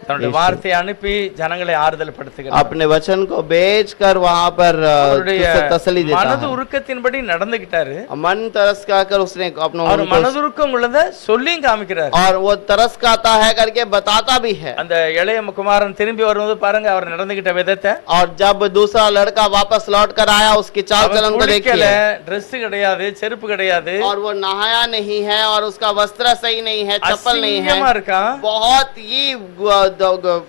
தன்னுடைய வார்த்தையை அனுப்பி ஜனங்களை ஆறுதல் படுத்துகிறார். अपने वचन को बेचकर वहां पर அவருடைய तसल्ली देता மனது है। உருக்கத்தின்படி நடந்துக்கிட்டாரு. मन तरस खाकर उसने अपना அவர் மனது உருக்கம் உள்ளத சொல்லியும் காமிக்கிறார். और वो तरस खाता है करके बताता भी है। அந்த இளைய குமாரன் திரும்பி வரும்போது பாருங்க அவர் நடந்துகிட்ட விதத்தை. और जब दूसरा लड़का वापस लौट कर आया उसकी चाल चलन को देखिए। ड्रेस கிடையாது, செருப்பு கிடையாது, और वो नहाया नहीं है और उसका वस्त्र सही नहीं है, चप्पल नहीं है, அசிங்கமா இருக்கான், बहुत ही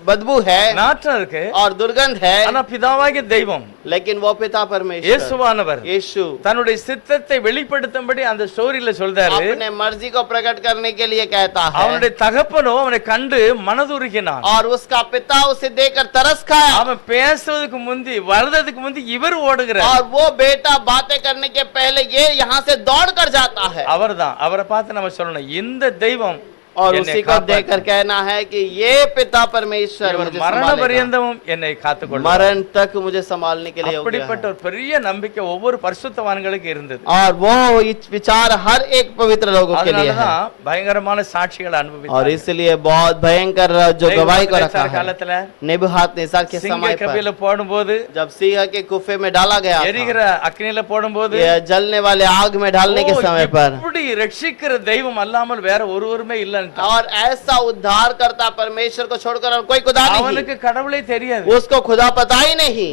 बदबू है, நாற்றம் இருக்கு. और दुर्गंध है। ஆனா பிதாவாகிய தெய்வம், लेकिन वो पिता परमेश्वर இயேசுவானவர் यीशु தன்னுடைய சித்தத்தை வெளிப்படுத்தும்படி அந்த ஸ்டோரியில சொல்றாரு. अपने मर्जी को प्रकट करने के लिए कहता है। அவனுடைய தகப்பனோ அவனை கண்டு மனதுருகினான். और उसका पिता उसे देखकर तरस खाया। அவன் பேசுவதற்கு முந்தி வர்றதுக்கு முந்தி இவர் ஓடுகிறார். और वो बेटा बातें करने के पहले ये यहाँ से दौड़ कर जाता है। அவர்தான். அவரை பார்த்து நம்ம சொல்லணும், இந்த தெய்வம் और என்னை उसी को காப்பாற்றும். देखकर कहना है कि ये पिता परमेश्वर இவர் मुझे மரண संभालेगा। பரியந்தமும் என்னை காத்துக்கொள்வார். मरण तक मुझे संभालने के लिए हो गया அப்படிப்பட்ட है। ஒரு பெரிய நம்பிக்கை ஒவ்வொரு பரிசுத்தவான்களுக்கு இருந்தது. और वो विचार हर एक पवित्र लोगों के लिए है। அதனாலதான் பயங்கரமான சாட்சிகளை और அனுபவித்தார். इसलिए बहुत भयंकर जो गवाही को रखा है। காலத்துல नेबूखदनेस्सर के சிங்க समय पर கபில போடும்போது, जब सिंह के कुफे में डाला गया எரிகிற था, அக்னியில போடும்போது, ये जलने वाले आग में डालने के समय पर, இப்படி ரட்சிக்கிற தெய்வம் அல்லாமல் வேற ஒருவருமே இல்லைன்னு और ऐसा उद्धार करता परमेश्वर को छोड़कर और कोई खुदा नहीं। அவனுக்கு கடவுளே தெரியாது. उसको खुदा पता ही नहीं।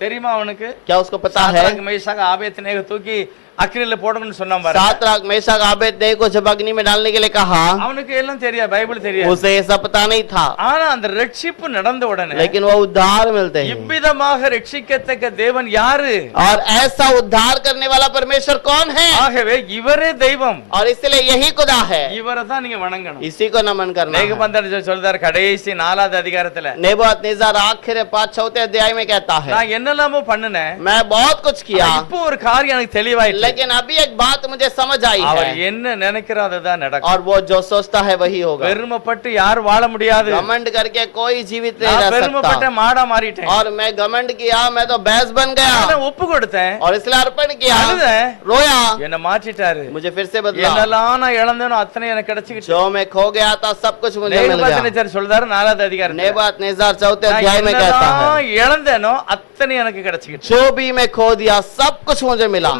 தெரியுமா அவனுக்கு? क्या उसको पता है? சாத்ராக், மேஷாக், ஆபேத்நேகோ தூக்கி அக்னியில போடணும்னு சொன்னான் பாரு. सातराक मेशक आबेदनेगो को जब अग्नि में डालने के लिए कहा, அவனுக்கு எல்லாம் தெரியாது, பைபிள் தெரியாது. उसे ऐसा पता नहीं था। ஆனா அந்த ரட்சிப்பு நடந்த உடனே लेकिन वो उद्धार मिलते हैं। இவ்விதமாக ரட்சிக்கத்தக்க தேவன் யாரு? और ऐसा उद्धार करने वाला परमेश्वर कौन है? ஆகவே இவரே தெய்வம். और इसलिए यही खुदा है। இவரை தான் நீங்க வணங்கணும். इसी को नमन करना है। நேபுகாத்நேசர் சொல்றார் கடைசி 4வது அதிகாரத்துல, नेबूखदनेस्सर आखिर 5-6 अध्याय में कहता है, நான் என்னெல்லாமோ பண்ணுனேன், मैं बहुत कुछ किया, இப்போ ஒரு காரியம் எனக்கு தெளிவாயிட்டு. लेकिन अभी एक बात मुझे समझ आई அவர் है। என்ன நினைக்கிறாரோ அதுதான் நடக்கும். और वो जो सोचता है वही होगा। பெருமைப்பட்டு யார் வாழ முடியாது. घमंड करके कोई जीवित नहीं நான் रह பெருமைப்பட்ட सकता। மாடா மாறிட்டேன். और मैं घमंड किया, मैं तो भैंस बन गया நான் ஒப்பு கொடுத்தேன், और इसलिए अर्पण किया, அழுதேன், रोया, என்ன மாற்றிட்டாரு. मुझे फिर से बदला। என்னெல்லாம் நான் இழந்தேனோ அத்தனை எனக்கு கிடைச்சிக்கிச்சு. जो मैं खो गया था सब कुछ मुझे मिल गया। நேபுகாத்நேசர் சொல்றாரு 4வது அதிகாரத்துல, नेबूखदनेस्सर 4 நான் अध्याय में कहता है, என்னெல்லாம் இழந்தேனோ அத்தனை எனக்கு கிடைச்சிக்கிச்சு. जो भी मैं खो दिया सब कुछ मुझे मिला।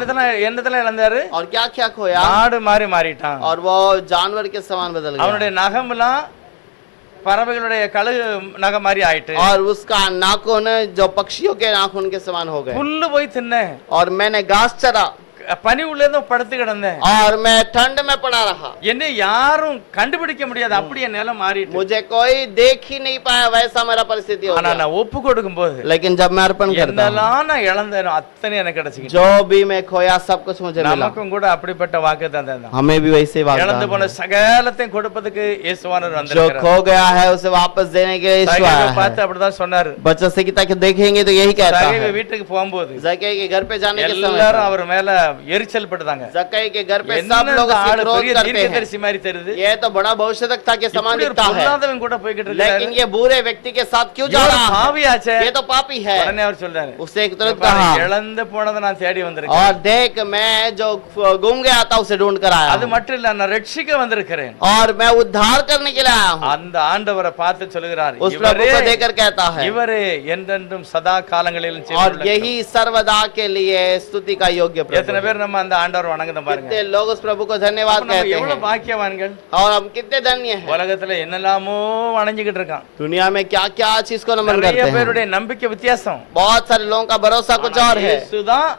என்னதெல்லாம் இழந்தாரு? और क्या क्या खोया? நாடு மாறி மாறிட்டான். और वो जानवर के समान बदल गया। அவனுடைய நகமெல்லாம் பறவைகளுடைய கழுகு நகம் மாதிரி ஆயிட்டு. और उसका नाखून जो पक्षियों के नाखून के समान हो गए। புல்லு போய் தின்ன, और मैंने घास चरा, பனி உள்ளே தான் படுத்து கிடந்தேன். और मैं ठंड में पड़ा रहा, என்னை யாரும் கண்டுபிடிக்க முடியாது, அப்படி என் நிலை மாறிட்டு. मुझे कोई देख ही नहीं पाया, वैसा मेरा परिस्थिति हो ஆனா गया। நான் ஒப்பு கொடுக்கும் போது लेकिन जब मैं अर्पण करता हूं, என்னெல்லாம் நான் இழந்தேனோ அத்தனை எனக்கு கிடைச்சிக்கிட்டு. जो भी मैं खोया सब कुछ मुझे मिला। நமக்கும் கூட அப்படிப்பட்ட வாக்குத்தத்தம் தான். हमें भी वैसे இழந்து போன वाग्दान है। சகலத்தையும் கொடுப்பதற்கு இயேசுவானவர் जो வந்திருக்கிறார். खो गया है उसे वापस देने के लिए यीशु சகேவை आया பார்த்து है। அப்படிதான் சொன்னாரு. बच्चा से की ताकि देखेंगे तो यही कहता சகேவை है। வீட்டுக்கு போகும்போது जक्कई के घर पे जाने के समय எல்லாரும் அவர் மேல எரிச்சல் படுதாங்க. जक्कई के घर पे என்ன सब लोग இந்த उसकी ஆளு क्रोध பெரிய करते हैं। தீர்க்கதரிசி மாதிரி தெரியுது. ये तो बड़ा भविष्यवक्ता के समान இப்படி ஒரு दिखता है, பொல்லாதவன் கூட போய்கிட்டு இருக்காரு. लेकिन ये बुरे व्यक्ति के साथ क्यों जा இவர் रहा है? பாவியாச்சே. ये तो पापी है। உடனே அவர் சொல்றாரு, उससे एक तुरंत பாரு, कहा, இழந்து போனதை நான் தேடி வந்திருக்கேன். और देख मैं जो गुम गया था उसे ढूंढ कर आया அது हूं। மட்டும் இல்ல, நான் ரட்சிக்க வந்திருக்கிறேன். और मैं उद्धार करने के लिए आया हूँ। அந்த ஆண்டவரை பார்த்து சொல்லுகிறார், उस प्रभु को देखकर कहता है, இவரே என்றென்றும் சதா காலங்களிலும் और செய்துள்ள यही सर्वदा के लिए स्तुति का योग्य கிருபை. எத்தனை प्रभु। பேர் நம்ம அந்த ஆண்டவர் வணங்குதோம் பாருங்க. कितने लोग उस प्रभु को धन्यवाद அப்ப நம்ம कहते எவ்வளவு हैं, பாக்கியவான்கள். और हम कितने धन्य हैं। உலகத்துல என்னெல்லாமோ வணங்கிக்கிட்டு இருக்கான். दुनिया में क्या क्या चीज को नमन நிறைய करते हैं। பேருடைய நம்பிக்கை வித்தியாசம். बहुत सारे लोगों का भरोसा कुछ और है, இயேசுதான்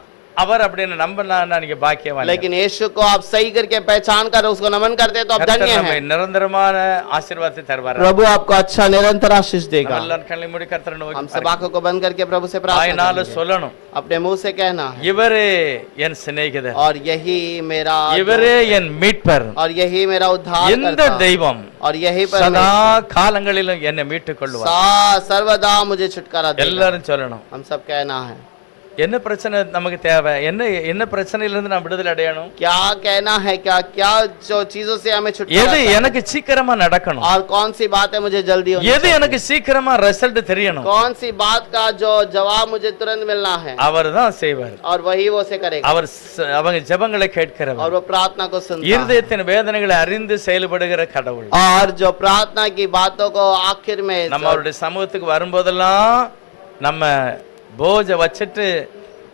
அவர் அப்படின்னு நம்பினா நீங்க பாக்கியவான். लेकिन यीशु को आप सही करके पहचान कर उसको नमन करते हैं तो आप धन्य நம்மை हैं। நிரந்தரமான ஆசீர்வாதத்தை தருவார். प्रभु आपको अच्छा निरंतर आशीष देगा। எல்லாரும் கண்ணை மூடி கர்த்தரை हम நோக்கி सब आंखों को बंद करके प्रभु से प्रार्थना வாயினால करेंगे। சொல்லணும், अपने मुंह से कहना है, இவரே என் சிநேகிதர், और यही मेरा இவரே என் மீட்பர், और यही मेरा उद्धार இந்த करता, தெய்வம் और यही சதா परमेश्वर காலங்களிலும் என்னை மீட்டுக் கொள்வார். सर्वदा मुझे छुटकारा देगा। எல்லாரும் சொல்லணும். हम सब कहना है, என்ன பிரச்சனை நமக்கு தேவை, என்ன பிரச்சனையிலிருந்து நான் விடுதலை அடையணும், क्या कहना है, क्या क्या जो चीजों से हमें எது छुटकारा எனக்கு சீக்கிரமா நடக்கணும், और कौन सी बात है मुझे जल्दी होनी எது चाहिए, எனக்கு சீக்கிரமா ரிசல்ட் தெரியணும், कौन सी बात का जो जवाब मुझे तुरंत मिलना है, அவர் தான் செய்வார். और वही वो से करेगा। அவர் அவங்க ஜெபங்களை और கேட்கிறவர், वो प्रार्थना को सुनता है, இருதயத்தின் வேதனைகளை அறிந்து செயல்படுகிற கடவுள். और जो प्रार्थना की बातों को आखिर में நம்ம அவருடைய சமூகத்துக்கு வரும்போதெல்லாம் நம்ம போஜ வச்சிட்டு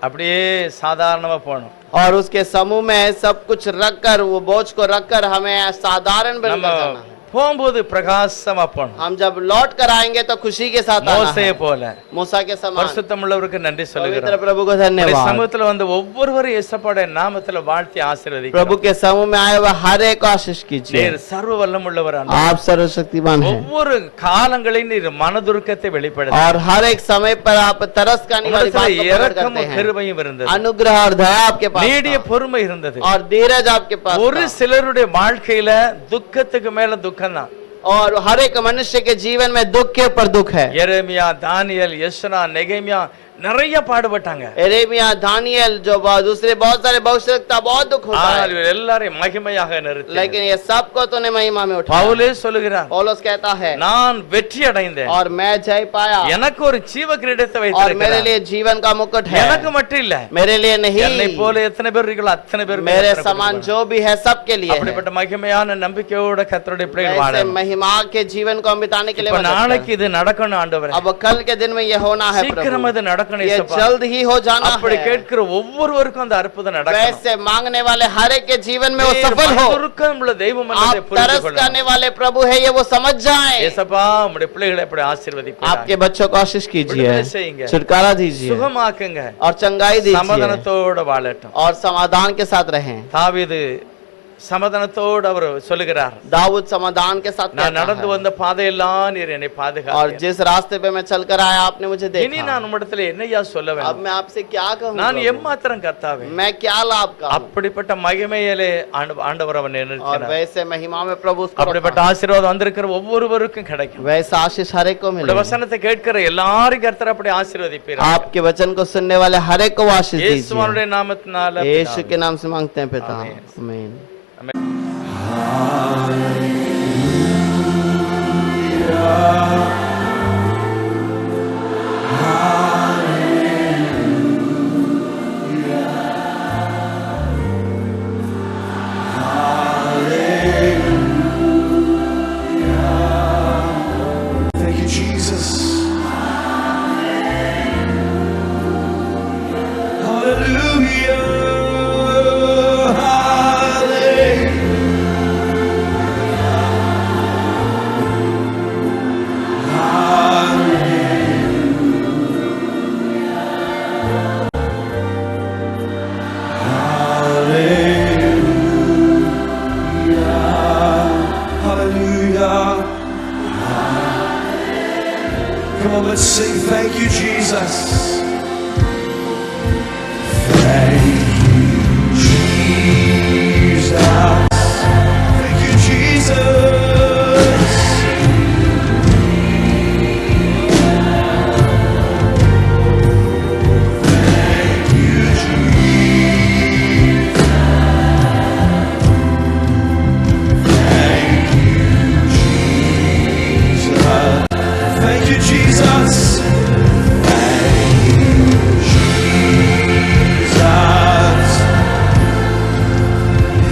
அப்படியே சாதாரணமா போகணும். और उसके समूह में सब कुछ रखकर वो बोझ को रखकर हमें साधारण நம்ம बनकर जाना है। போகும்போது பிரகாசமா போகணும். हम जब लौट कर आएंगे तो खुशी के साथ आना மோசேயை है, போல. मूसा के समान। பரிசுத்தமுள்ளவருக்கு நன்றி पवित्र சொல்லுகிறோம். प्रभु को உம்முடைய धन्यवाद। சமூகத்துல வந்து ஒவ்வொருவரும் இயேசுவோட நாமத்துல வாழ்த்தி ஆசீர்வதிக்கிறோம். प्रभु के समूह में आए हुए हर एक को आशीष कीजिए। நீர் சர்வ வல்லமுள்ளவர் ஆண்டவரே. आप सर्वशक्तिमान हैं, ஒவ்வொரு காலங்களையும் நீர் மனதுருக்கத்தை வெளிப்படுத்த और हर एक समय पर आप तरस करने वाली बात को प्रकट करते இரக்கமும் हैं। கிருபையும் இருந்தது, अनुग्रह और दया आपके पास நீடிய था, பொறுமை இருந்தது. और धीरज आपके पास ஒரு था। சிலருடைய வாழ்க்கையில துக்கத்துக்கு மேல துக்கம் தான். और हर एक मनुष्य के जीवन में दुख के ऊपर दुख है। எரேமியா, தானியேல், எஸ்றா, நெகேமியா நிறைய பாடுபட்டாங்க. एरेमिया, दानियल जो दूसरे बहुत सारे भविष्यवक्ता बहुत दुख होता ஆனால் है, இவர் எல்லாரையும் மகிமையாக நிறுத்தினார். लेकिन ये सबको तूने महिमा में उठाया। பவுலே சொல்லுகிறார், पौलुस कहता है, நான் வெற்றி அடைந்தேன், और मैं जय पाया, எனக்கு ஒரு ஜீவ கிரீடத்தை और मेरे வைத்திருக்கிறார். लिए जीवन का मुकुट है। எனக்கு மட்டும் இல்ல, मेरे लिए என்னை नहीं, போல எத்தனை பேர் இருக்கீங்களோ அத்தனை பேர் मेरे समान जो भी है सबके लिए है। அப்படிப்பட்ட மகிமையான நம்பிக்கையோட கர்த்தருடைய பிள்ளைகள் वैसे வாழணும். महिमा के जीवन को हम बिताने के लिए இப்ப मदद நாளைக்கு करें। இது நடக்கணும் ஆண்டவரே. अब कल के दिन में ये होना है சீக்கிரம் प्रभु, அது நடக்கணும் ये இயேசுப்பா. जल्द ही हो जाना அப்படி है। கேட்கிற ஒவ்வொருவருக்கும் அந்த அற்புதம் நடக்கணும். वैसे मांगने वाले हर एक के जीवन में वो सफल हो। மனதுருக்கம் உள்ள தெய்வம் என்பதை आप புரிந்து तरस கொள்ளணும். करने वाले प्रभु है ये वो समझ जाएं। இயேசுப்பா உம்முடைய பிள்ளைகளை இப்படி ஆசீர்வதிப்பீராக. आपके बच्चों को आशीष कीजिए, விடுதலை செய்யுங்க, छुटकारा दीजिए, சுகமாக்குங்க, और चंगाई दीजिए, சமாதானத்தோட வாழட்டும். और समाधान के साथ रहें। தாவீது சமாதானத்தோடு அவர் சொல்லுகிறார், दाऊद समाधान के साथ நான் कहता நடந்து है, வந்த பாதையெல்லாம் நீர் என்னை और பாதுகாத்தீர். जिस रास्ते पे मैं चलकर आया आपने मुझे இனி देखा। நான் உம்மிடத்துல என்னையா சொல்ல अब வேண்டும்? मैं आपसे क्या कहूँ நான் प्रभु? எம்மாத்திரம் கர்த்தாவே. मैं क्या लाभ का हूँ? அப்படிப்பட்ட மகிமையிலே ஆண்டவர் அவனை और நிறுத்தினார். वैसे महिमा में प्रभु उसको அப்படிப்பட்ட रखा। ஆசீர்வாதம் வந்திருக்கிற ஒவ்வொருவருக்கும் கிடைக்கும். वैसा आशीष हर एक को உம்முடைய मिले। வசனத்தை கேட்கிற எல்லாரும் கர்த்தர் அப்படி ஆசீர்வதிப்பீராக. आपके वचन को सुनने वाले हर एक को आशीष दीजिए। இயேசுவினுடைய நாமத்தினால यीशु के नाम से मांगते हैं पिता, आमीन। आमीन। Thank you, Jesus. Hallelujah. Hallelujah. sing thank you, Jesus. Thank you, Jesus. Thank you, Jesus. Thank you, Jesus. Thank you, Jesus. Thank you, Jesus. Thank you, Jesus.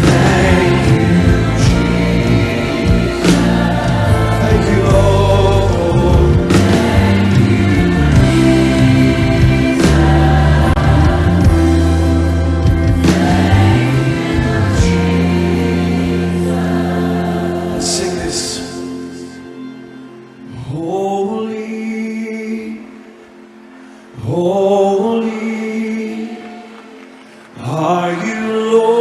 Thank you, Jesus. Thank you, Lord. Let's sing this. Holy, holy are you, Lord.